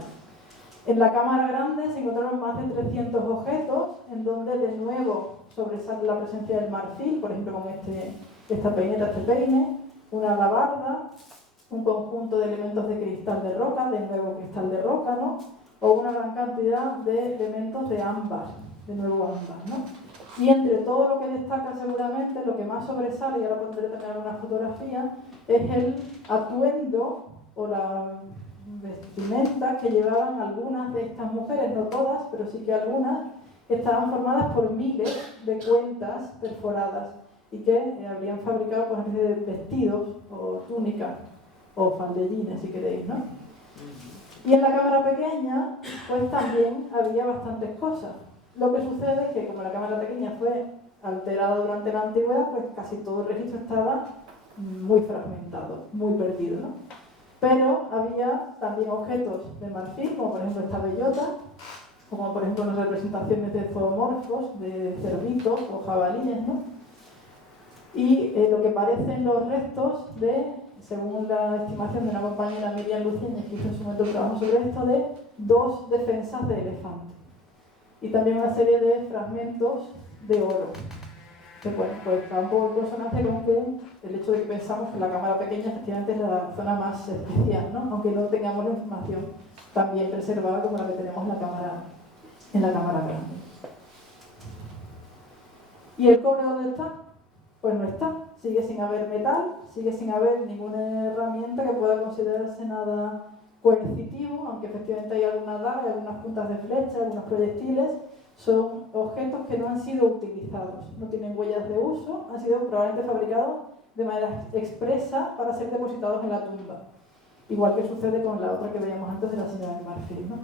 En la cámara grande se encontraron más de 300 objetos, en donde de nuevo sobresale la presencia del marfil, por ejemplo con esta peineta, este peine, una alabarda, un conjunto de elementos de cristal de roca, de nuevo cristal de roca, ¿no? O una gran cantidad de elementos de ámbar, de nuevo ámbar, ¿no? Y entre todo lo que destaca seguramente, lo que más sobresale, y ahora pondré también algunas fotografías, es el atuendo o la vestimenta que llevaban algunas de estas mujeres, no todas, pero sí que algunas, que estaban formadas por miles de cuentas perforadas y que habrían fabricado por ejemplo de vestidos o túnicas o faldellines, si queréis, ¿no? Y en la cámara pequeña, pues también había bastantes cosas. Lo que sucede es que como la cámara pequeña fue alterada durante la antigüedad, pues casi todo el registro estaba muy fragmentado, muy perdido, ¿no? Pero había también objetos de marfil, como por ejemplo esta bellota, como por ejemplo las representaciones de zoomorfos, de cerditos o jabalíes, ¿no? Y lo que parecen los restos de, según la estimación de una compañera, Miriam Luciñez, que hizo en su momento un trabajo sobre esto, de 2 defensas de elefante. Y también una serie de fragmentos de oro. Que bueno, pues está un poco en consonancia con que el hecho de que pensamos que la cámara pequeña efectivamente es la zona más especial, ¿no? Aunque no tengamos la información tan bien preservada como la que tenemos en la cámara grande. ¿Y el cobre dónde está? Pues no está. Sigue sin haber metal, sigue sin haber ninguna herramienta que pueda considerarse nada coercitivo, aunque efectivamente hay algunas dagas, algunas puntas de flecha, algunos proyectiles. Son objetos que no han sido utilizados, no tienen huellas de uso, han sido probablemente fabricados de manera expresa para ser depositados en la tumba. Igual que sucede con la otra que veíamos antes de la señora de marfil, ¿no?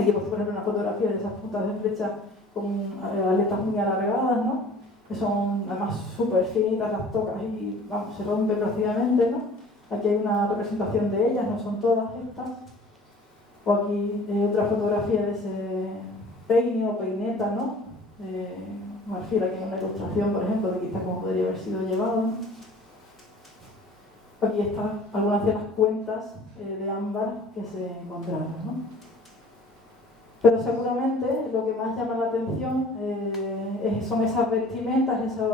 Aquí podemos poner una fotografía de esas puntas de flecha con aletas muy alargadas, ¿no? Que son además súper finitas, las tocas y vamos, se rompen prácticamente, ¿no? Aquí hay una representación de ellas, no son todas estas. O aquí otra fotografía de ese peine o peineta, ¿no? Marfil, aquí en una ilustración, por ejemplo, de quizás cómo podría haber sido llevado. Aquí están algunas de las cuentas de ámbar que se encontraron, ¿no? Pero seguramente lo que más llama la atención son esas vestimentas, esas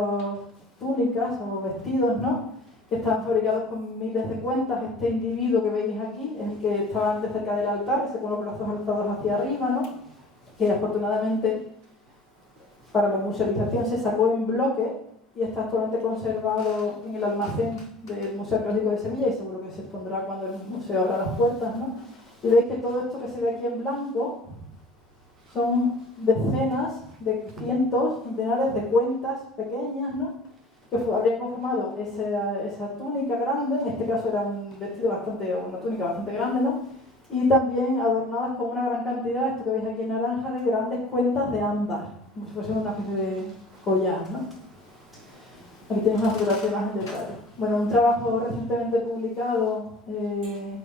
túnicas o vestidos, ¿no? Que estaban fabricados con miles de cuentas. Este individuo que veis aquí es el que estaba antes cerca del altar, con los brazos alzados hacia arriba, ¿no? Que afortunadamente para la musealización se sacó en bloque y está actualmente conservado en el almacén del Museo Arqueológico de Sevilla y seguro que se expondrá cuando el museo abra las puertas, ¿no? Y veis que todo esto que se ve aquí en blanco son decenas de cientos, centenares de cuentas pequeñas, ¿no? Que habrían conformado esa túnica grande, en este caso era un vestido una túnica bastante grande, ¿no? Y también adornadas con una gran cantidad, esto que veis aquí en naranja, de grandes cuentas de ámbar, como si fuese una especie de collar, ¿no? Aquí tenemos una fotografía más en detalle. Bueno, un trabajo recientemente publicado en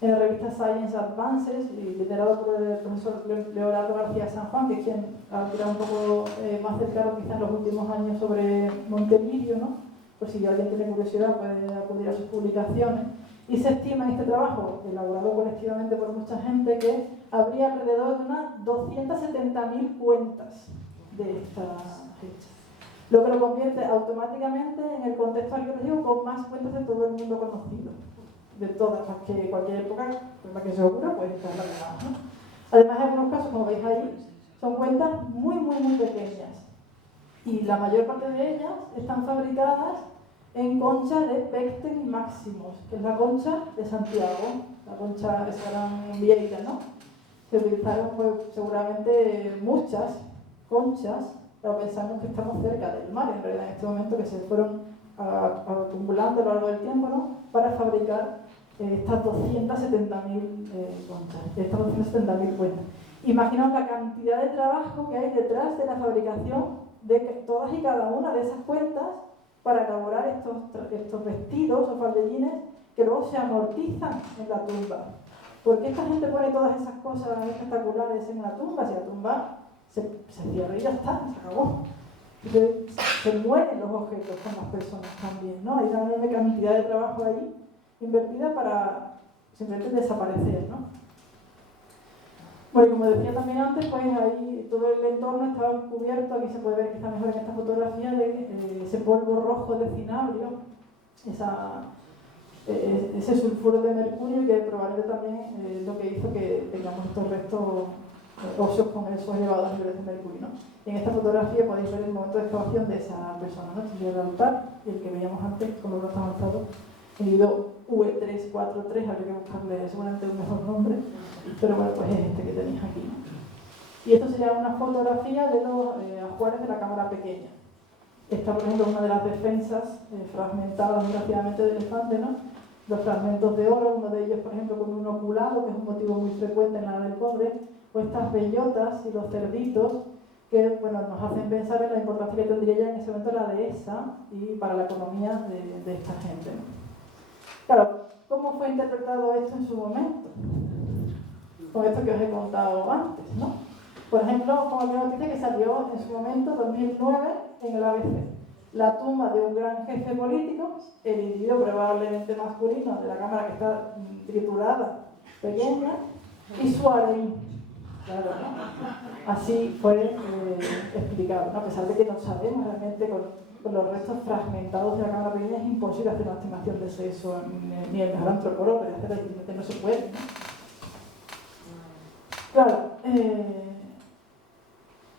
la revista Science Advances y liderado por el profesor Leonardo García San Juan, que es quien ha tirado un poco más cercano quizás en los últimos años sobre Montelirio, ¿no? Por si alguien tiene curiosidad puede acudir a sus publicaciones. Y se estima en este trabajo, elaborado colectivamente por mucha gente, que habría alrededor de unas 270.000 cuentas de esta fecha. Lo que lo convierte automáticamente en el contexto arqueológico con más cuentas de todo el mundo conocido. De todas las que cualquier época, por la que se ocurra, puede estar relacionada, ¿no? Además, en algunos casos, como veis ahí, son cuentas muy, muy, muy pequeñas. Y la mayor parte de ellas están fabricadas en concha de Pecten Maximus, que es la concha de Santiago, la concha de esa gran vieira, ¿no? Se utilizaron pues, seguramente muchas conchas, pero pensamos que estamos cerca del mar, en realidad, en este momento, que se fueron acumulando a lo largo del tiempo, ¿no? Para fabricar estas 270.000 conchas, estas 270.000 cuentas. Imaginaos la cantidad de trabajo que hay detrás de la fabricación de todas y cada una de esas cuentas para elaborar estos vestidos o faldellines que luego se amortizan en la tumba. ¿Por qué esta gente pone todas esas cosas espectaculares en la tumba? Si la tumba se cierra y ya está, se acabó. Entonces, se mueren los objetos con las personas también, ¿no? Hay una enorme cantidad de trabajo ahí invertida para simplemente desaparecer, ¿no? Bueno, y como decía también antes, pues ahí todo el entorno estaba cubierto, aquí se puede ver quizá mejor en esta fotografía, de ese polvo rojo de cinabrio, ese sulfuro de mercurio que probablemente también es lo que hizo que tengamos estos restos óseos con esos elevados niveles de mercurio, ¿no? Y en esta fotografía podéis ver el momento de excavación de esa persona, ¿no? Este es el altar y el que veíamos antes con los brazos alzados, el hilo UE343, habría que buscarle seguramente un mejor nombre, pero bueno, pues es este que tenéis aquí, ¿no? Y esto sería una fotografía de los ajuares de la cámara pequeña. Esta, por ejemplo, es una de las defensas fragmentadas desgraciadamente del elefante, ¿no? Los fragmentos de oro, uno de ellos, por ejemplo, con un oculado, que es un motivo muy frecuente en la del cobre, o estas bellotas y los cerditos, que bueno, nos hacen pensar en la importancia que tendría ya en ese momento la dehesa y para la economía de esta gente, ¿no? Claro, ¿cómo fue interpretado esto en su momento? Con esto que os he contado antes, ¿no? Por ejemplo, como una noticia que salió en su momento, 2009, en el ABC. La tumba de un gran jefe político, el individuo probablemente masculino de la cámara que está triturada, pequeña, y su harén. Claro, ¿no? Así fue explicado, ¿no? A pesar de que no sabemos realmente con los restos fragmentados de la cámara pequeña, es imposible hacer una estimación de sexo, ni el mejor antropólogo, pero hacer no se puede, ¿no? Claro,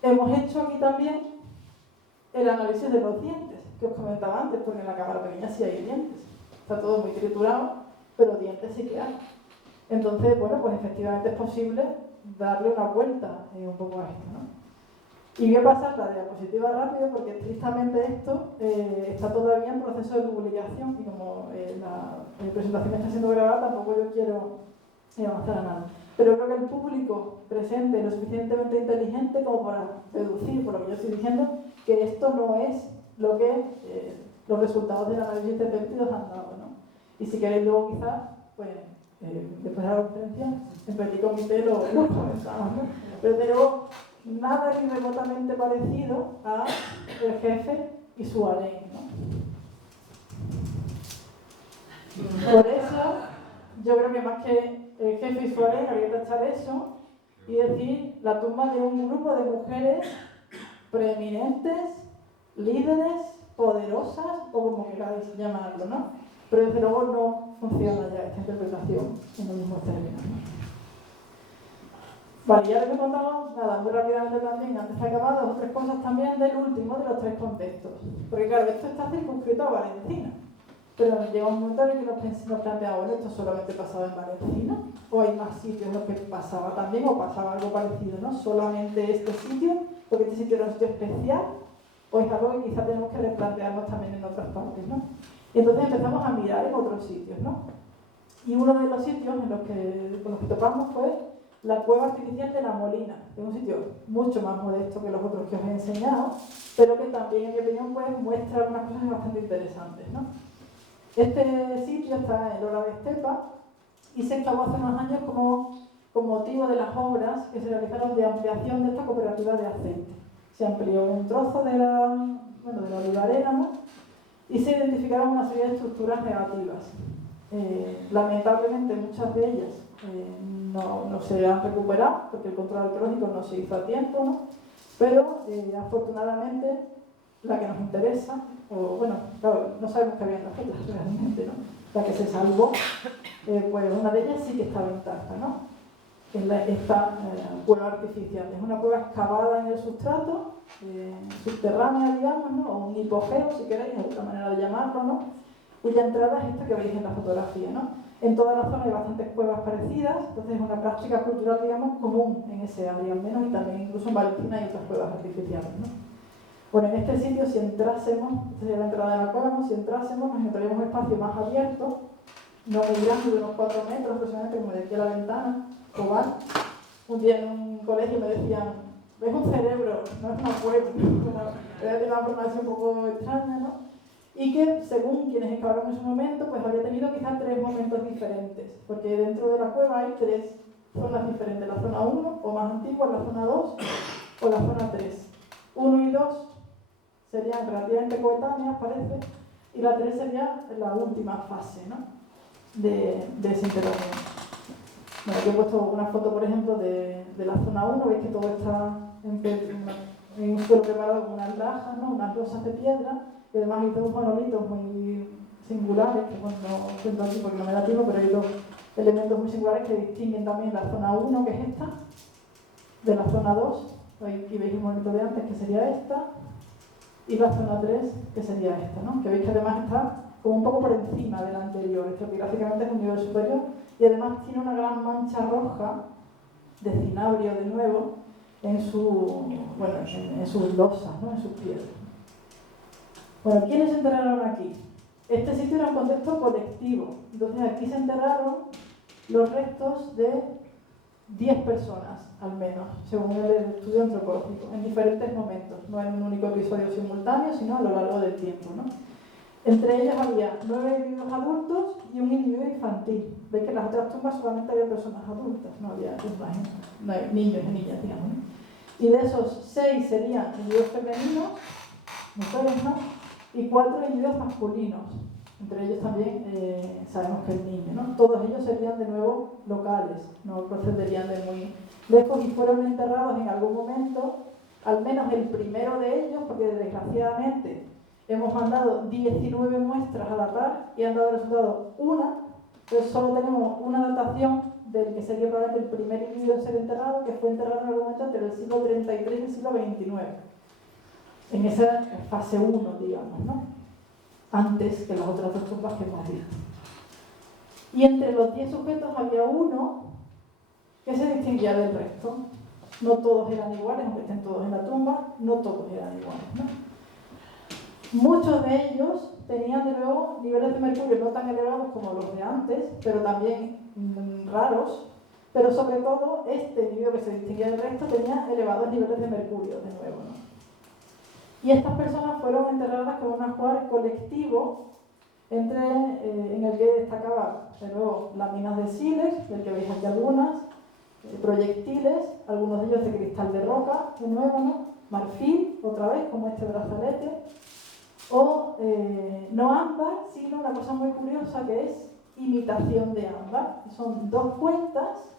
hemos hecho aquí también el análisis de los dientes, que os comentaba antes, porque en la cámara pequeña sí hay dientes. Está todo muy triturado, pero dientes sí que hay. Entonces, bueno, pues efectivamente es posible darle una vuelta un poco a esto, ¿no? Y voy a pasar la diapositiva rápido porque tristemente esto está todavía en proceso de publicación y como la presentación está siendo grabada, tampoco yo quiero avanzar a nada. Pero creo que el público presente es lo suficientemente inteligente como para deducir, por lo que yo estoy diciendo, que esto no es lo que los resultados del análisis de péptidos han dado, ¿no? Y si queréis luego quizás, pues después de la conferencia, en petit comité lo comentamos, ¿no? Pero tenemos nada ni remotamente parecido a el jefe y su harén, ¿no? Por eso, yo creo que más que el jefe y su harén habría que tachar eso y decir la tumba de un grupo de mujeres preeminentes, líderes, poderosas, o como queráis llamarlo, ¿no? Pero desde luego no funciona ya esta interpretación en los mismos términos, ¿no? Vale, ya les he contado, nada, muy rápidamente también, antes de acabar, 2 o 3 cosas también del último de los 3 contextos. Porque claro, esto está circunscrito a Valencina. Pero llega un momento en el que nos planteamos, bueno, ¿esto solamente pasaba en Valencina? ¿O hay más sitios en los que pasaba también o pasaba algo parecido, ¿no? ¿Solamente este sitio? Porque este sitio era un sitio especial, o es algo que quizá tenemos que replantearnos también en otras partes, ¿no? Y entonces empezamos a mirar en otros sitios, ¿no? Y uno de los sitios con los que topamos fue la cueva artificial de La Molina, que es un sitio mucho más modesto que los otros que os he enseñado, pero que también, en mi opinión, pues, muestra unas cosas bastante interesantes, ¿no? Este sitio está en Lora de Estepa y se excavó hace unos años con motivo de las obras que se realizaron de ampliación de esta cooperativa de aceite. Se amplió un trozo de la olivarera, ¿no? Y se identificaron una serie de estructuras negativas. Lamentablemente muchas de ellas no se han recuperado porque el control arqueológico no se hizo a tiempo, ¿no? Pero afortunadamente la que nos interesa, o bueno, claro, no sabemos qué había en las otras realmente, ¿no? La que se salvó, pues una de ellas sí que estaba intacta, ¿no? Es esta cueva artificial. Es una cueva excavada en el sustrato, subterránea, digamos, ¿no? O un hipogeo, si queréis, es otra manera de llamarlo, ¿no? Cuya entrada es esta que veis en la fotografía, ¿no? En toda la zona hay bastantes cuevas parecidas, entonces es una práctica cultural, digamos, común en ese área, al menos, y también incluso en Valencina hay otras cuevas artificiales, ¿no? Bueno, en este sitio, si entrásemos, esta sería la entrada de la cueva, ¿no? Si entrásemos, nos encontraríamos un espacio más abierto, no muy grande, de unos 4 metros aproximadamente, como decía la ventana, oval. Un día en un colegio me decían, ves un cerebro, no es una cueva, era de una forma así un poco extraña, ¿no? Y que, según quienes excavaron en su momento, pues había tenido quizás 3 momentos diferentes, porque dentro de la cueva hay 3 zonas diferentes, la zona 1, o más antigua, la zona 2, o la zona 3. 1 y 2 serían relativamente coetáneas, parece, y la 3 sería la última fase, ¿no? de ese interrogante. Bueno, aquí he puesto una foto, por ejemplo, de la zona 1, veis que todo está en un suelo preparado con unas lajas, ¿no? Unas losas de piedra, y además hay dos monolitos muy singulares, que bueno, no cuento aquí porque no me da tiempo, pero hay 2 elementos muy singulares que distinguen también la zona 1, que es esta, de la zona 2, aquí veis el monolito de antes, que sería esta, y la zona 3, que sería esta, ¿no? Que veis que además está como un poco por encima de la anterior, estratigráficamente es un nivel superior, y además tiene una gran mancha roja de cinabrio de nuevo en sus losas, ¿no? En sus piedras. Bueno, ¿quiénes se enterraron aquí? Este sitio era un contexto colectivo, entonces aquí se enterraron los restos de 10 personas, al menos, según el estudio antropológico, en diferentes momentos, no en un único episodio simultáneo, sino a lo largo del tiempo, ¿no? Entre ellos había 9 individuos adultos y un individuo infantil. Veis que en las otras tumbas solamente había personas adultas, no había no hay niños y niñas, digamos, ¿no? Y de esos 6 serían individuos femeninos, mujeres, ¿no? Y 4 individuos masculinos. Entre ellos también sabemos que el niño, ¿no? Todos ellos serían de nuevo locales, no procederían de muy lejos y fueron enterrados en algún momento, al menos el primero de ellos, porque desgraciadamente hemos mandado 19 muestras al azar y han dado resultado una, entonces solo tenemos una datación del que sería probablemente el primer individuo en ser enterrado, que fue enterrado en algún momento entre el siglo 33 y el siglo 29, en esa fase 1, digamos, ¿no? Antes que las otras dos tumbas que hemos visto. Y entre los 10 sujetos había uno que se distinguía del resto. No todos eran iguales, aunque estén todos en la tumba, no todos eran iguales, ¿no? Muchos de ellos tenían de nuevo niveles de mercurio no tan elevados como los de antes, pero también raros, pero sobre todo este individuo que se distinguía del resto tenía elevados niveles de mercurio de nuevo, ¿no? Y estas personas fueron enterradas con un ajuar colectivo en el que destacaba de nuevo láminas de sílex, del que veis aquí algunas, proyectiles, algunos de ellos de cristal de roca, de nuevo, ¿no? Marfil, otra vez, como este brazalete, o no ámbar, sino una cosa muy curiosa que es imitación de ámbar. Son 2 cuentas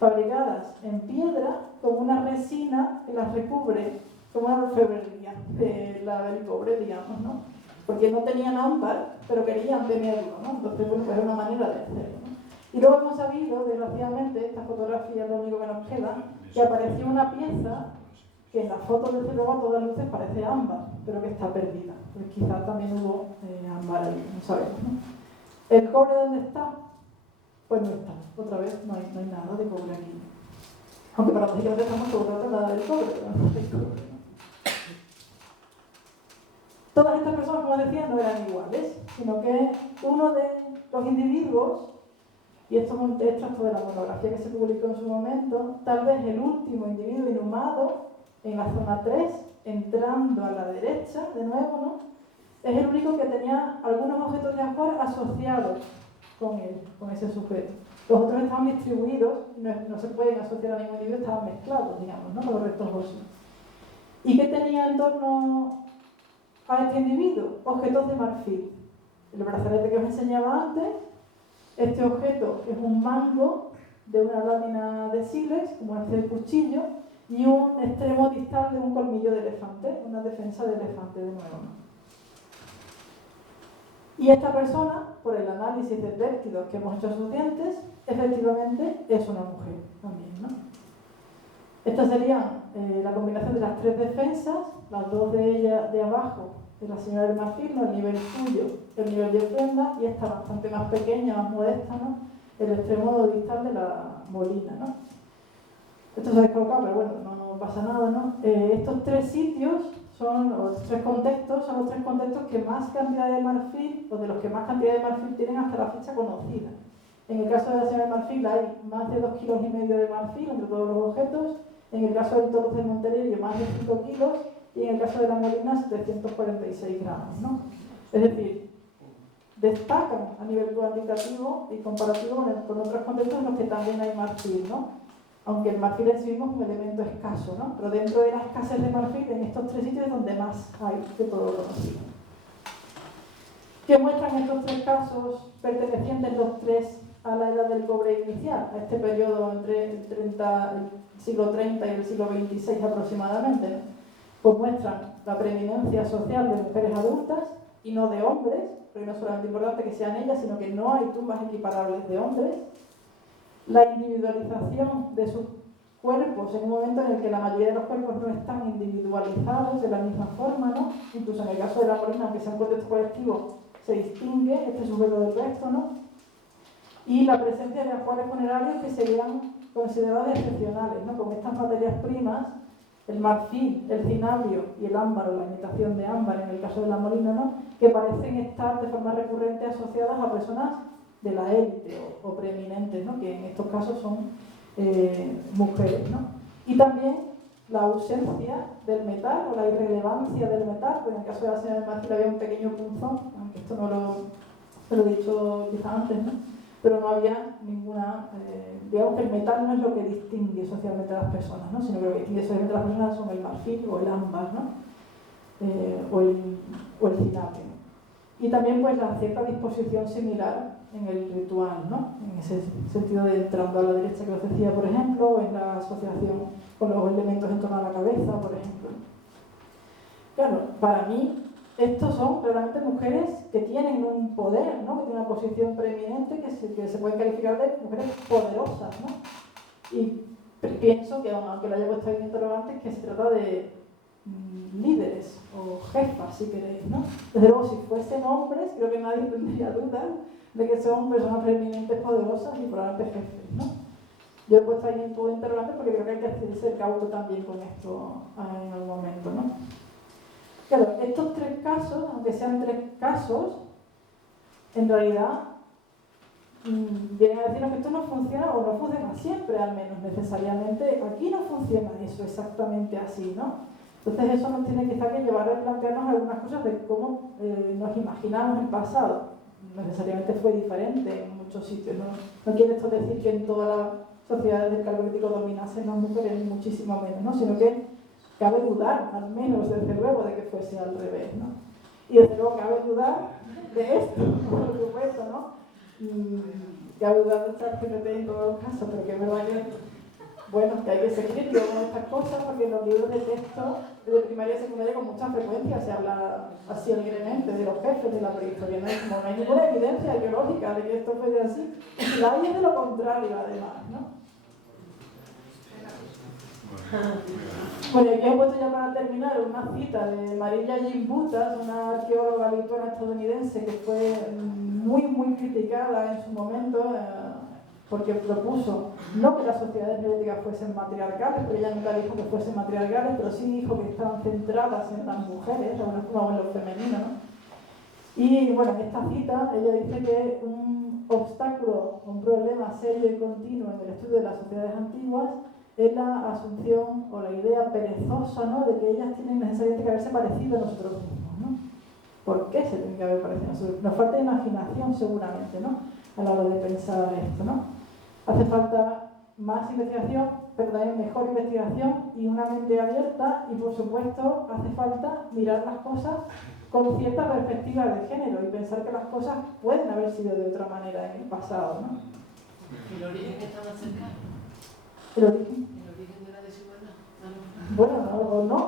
fabricadas en piedra con una resina que las recubre como una orfebrería del cobre, digamos, ¿no? Porque no tenían ámbar, pero querían tenerlo, ¿no? Entonces, bueno, pues era una manera de hacerlo, ¿no? Y luego hemos sabido, desgraciadamente, esta fotografía es lo único que nos queda, que apareció una pieza que en la foto desde luego a todas luces parece ámbar, pero que está perdida. Pues quizás también hubo ámbar ahí, no sabemos, ¿no? ¿El cobre dónde está? Pues no está. Otra vez no hay nada de cobre aquí. Aunque paradójicamente estamos todo el rato nada del cobre, pero no hay cobre, ¿no? Todas estas personas, como decía, no eran iguales, sino que uno de los individuos, y esto es un extracto de la monografía que se publicó en su momento, tal vez el último individuo inhumado en la zona 3, entrando a la derecha, de nuevo, ¿no? Es el único que tenía algunos objetos de ajuar asociados con él, con ese sujeto. Los otros estaban distribuidos, no se pueden asociar a ningún individuo, estaban mezclados, digamos, ¿no? Con los restos óseos. ¿Y qué tenía en torno a este individuo? Objetos de marfil. El brazalete que os enseñaba antes, este objeto es un mango de una lámina de sílex, como este cuchillo, y un extremo distal de un colmillo de elefante, una defensa de elefante de nuevo, ¿no? Y esta persona, por el análisis de péptidos que hemos hecho a sus dientes, efectivamente es una mujer también, ¿no? Esta sería la combinación de las 3 defensas, las 2 de ellas de abajo, de la señora del marfil, ¿no? El nivel suyo, el nivel de ofrenda, y esta bastante más pequeña, más modesta, ¿no? El extremo distal de la molina, ¿no? Esto se ha descolocado, pero bueno, no pasa nada, ¿no? Estos 3 sitios son los 3 contextos, son los 3 contextos que más cantidad de marfil, o de los que más cantidad de marfil tienen hasta la fecha conocida. En el caso de la señora del marfil hay más de 2,5 kilos de marfil entre todos los objetos. En el caso del Toro de Montelerio, más de 5 kilos. Y en el caso de la molina, 746 gramos, ¿no? Es decir, destacan a nivel cuantitativo y comparativo con otros contextos en los que también hay marfil, ¿no? Aunque el marfil en sí mismo es un elemento escaso, ¿no? Pero dentro de la escasez de marfil, en estos 3 sitios es donde más hay de todo lo conocido. ¿Qué muestran estos 3 casos pertenecientes los 3 a la edad del cobre inicial, a este periodo entre el siglo 30 y el siglo 26 aproximadamente, ¿no? Pues muestran la preeminencia social de mujeres adultas y no de hombres, porque no es solamente importante que sean ellas, sino que no hay tumbas equiparables de hombres. La individualización de sus cuerpos en un momento en el que la mayoría de los cuerpos no están individualizados de la misma forma, ¿no? Incluso en el caso de la molina, aunque sea un contexto colectivo, se distingue este sujeto del resto, ¿no? Y la presencia de ajuares funerarios que serían considerados excepcionales, ¿no? Con estas materias primas, el marfil, el cinabrio y el ámbar, o la imitación de ámbar en el caso de la molina, ¿no? Que parecen estar de forma recurrente asociadas a personas de la élite o preeminentes, ¿no? Que en estos casos son mujeres, ¿no? Y también la ausencia del metal o la irrelevancia del metal, pues en el caso de la señora Martín había un pequeño punzón, aunque esto no lo he dicho quizá antes, ¿no? Pero no había ninguna, digamos que el metal no es lo que distingue socialmente a las personas, ¿no? Sino que lo que distingue socialmente a las personas son el marfil o el ámbar, ¿no? O el cinabre. Y también pues la cierta disposición similar en el ritual, ¿no? En ese sentido de entrando a la derecha que os decía, por ejemplo, o en la asociación con los elementos en torno a la cabeza, por ejemplo. Claro, para mí estos son realmente mujeres que tienen un poder, ¿no? Que tienen una posición preeminente que se pueden calificar de mujeres poderosas, ¿no? Y pienso que, aunque lo haya puesto ahí en interrogantes, que se trata de líderes o jefas, si queréis, ¿no? Desde luego, si fuesen hombres, creo que nadie tendría duda de que son personas preeminentes poderosas y probablemente jefes, ¿no? Yo he puesto ahí un poco de interrogantes porque creo que hay que ser cauto también con esto en algún momento, ¿no? Claro, estos tres casos, aunque sean tres casos, en realidad vienen a decirnos que esto no funciona o no funciona siempre, al menos necesariamente. Aquí no funciona eso exactamente así, ¿no? Entonces eso nos tiene quizá que llevar a plantearnos algunas cosas de cómo nos imaginamos el pasado. Necesariamente fue diferente en muchos sitios, ¿no? No quiere esto decir que en todas las sociedades del Calcolítico dominasen las mujeres, ni muchísimo menos, ¿no? Sino que cabe dudar, al menos desde luego, de que fuese al revés, ¿no? Y desde luego cabe dudar de esto, por supuesto, ¿no? Cabe dudar de ChatGPT en todos los casos, pero que es verdad que, bueno, que hay que ser crítico con estas cosas, porque en los libros de texto de primaria y secundaria con mucha frecuencia se habla así alegremente de los jefes de la prehistoria, ¿no? No hay ninguna evidencia arqueológica de que esto fuese así, y la hay es de lo contrario, además, ¿no? Bueno, aquí he puesto ya para terminar una cita de Marilla Gimbutas, una arqueóloga lituana estadounidense que fue muy criticada en su momento porque propuso no que las sociedades neolíticas fuesen matriarcales, porque ella nunca dijo que fuesen matriarcales, pero sí dijo que estaban centradas en las mujeres, de alguna forma, o en lo femenino, ¿no? Y bueno, en esta cita ella dice que un obstáculo, un problema serio y continuo en el estudio de las sociedades antiguas es la asunción o la idea perezosa, ¿no?, de que ellas tienen necesariamente que haberse parecido a nosotros mismos, ¿no? ¿Por qué se tienen que haber parecido a nosotros? Nos falta imaginación seguramente, ¿no?, a la hora de pensar esto, ¿no? Hace falta más investigación, pero también mejor investigación y una mente abierta, y por supuesto hace falta mirar las cosas con cierta perspectiva de género y pensar que las cosas pueden haber sido de otra manera en el pasado, ¿no? ¿El origen está más cercano? ¿El origen? ¿El origen de la desigualdad? Bueno,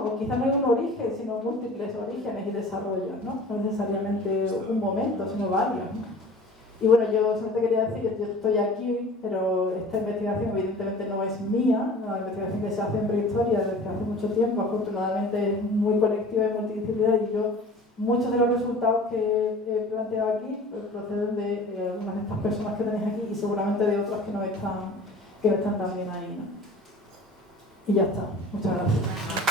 o quizás no hay un origen, sino múltiples orígenes y desarrollos, ¿no? No necesariamente un momento, sino varios, ¿no? Y bueno, yo solo te quería decir que yo estoy aquí, pero esta investigación evidentemente no es mía, una investigación que se hace en prehistoria desde hace mucho tiempo, afortunadamente es muy colectiva y multidisciplinar, y yo muchos de los resultados que he planteado aquí proceden de algunas de estas personas que tenéis aquí y seguramente de otras que no están también ahí, ¿no? Y ya está. Muchas gracias.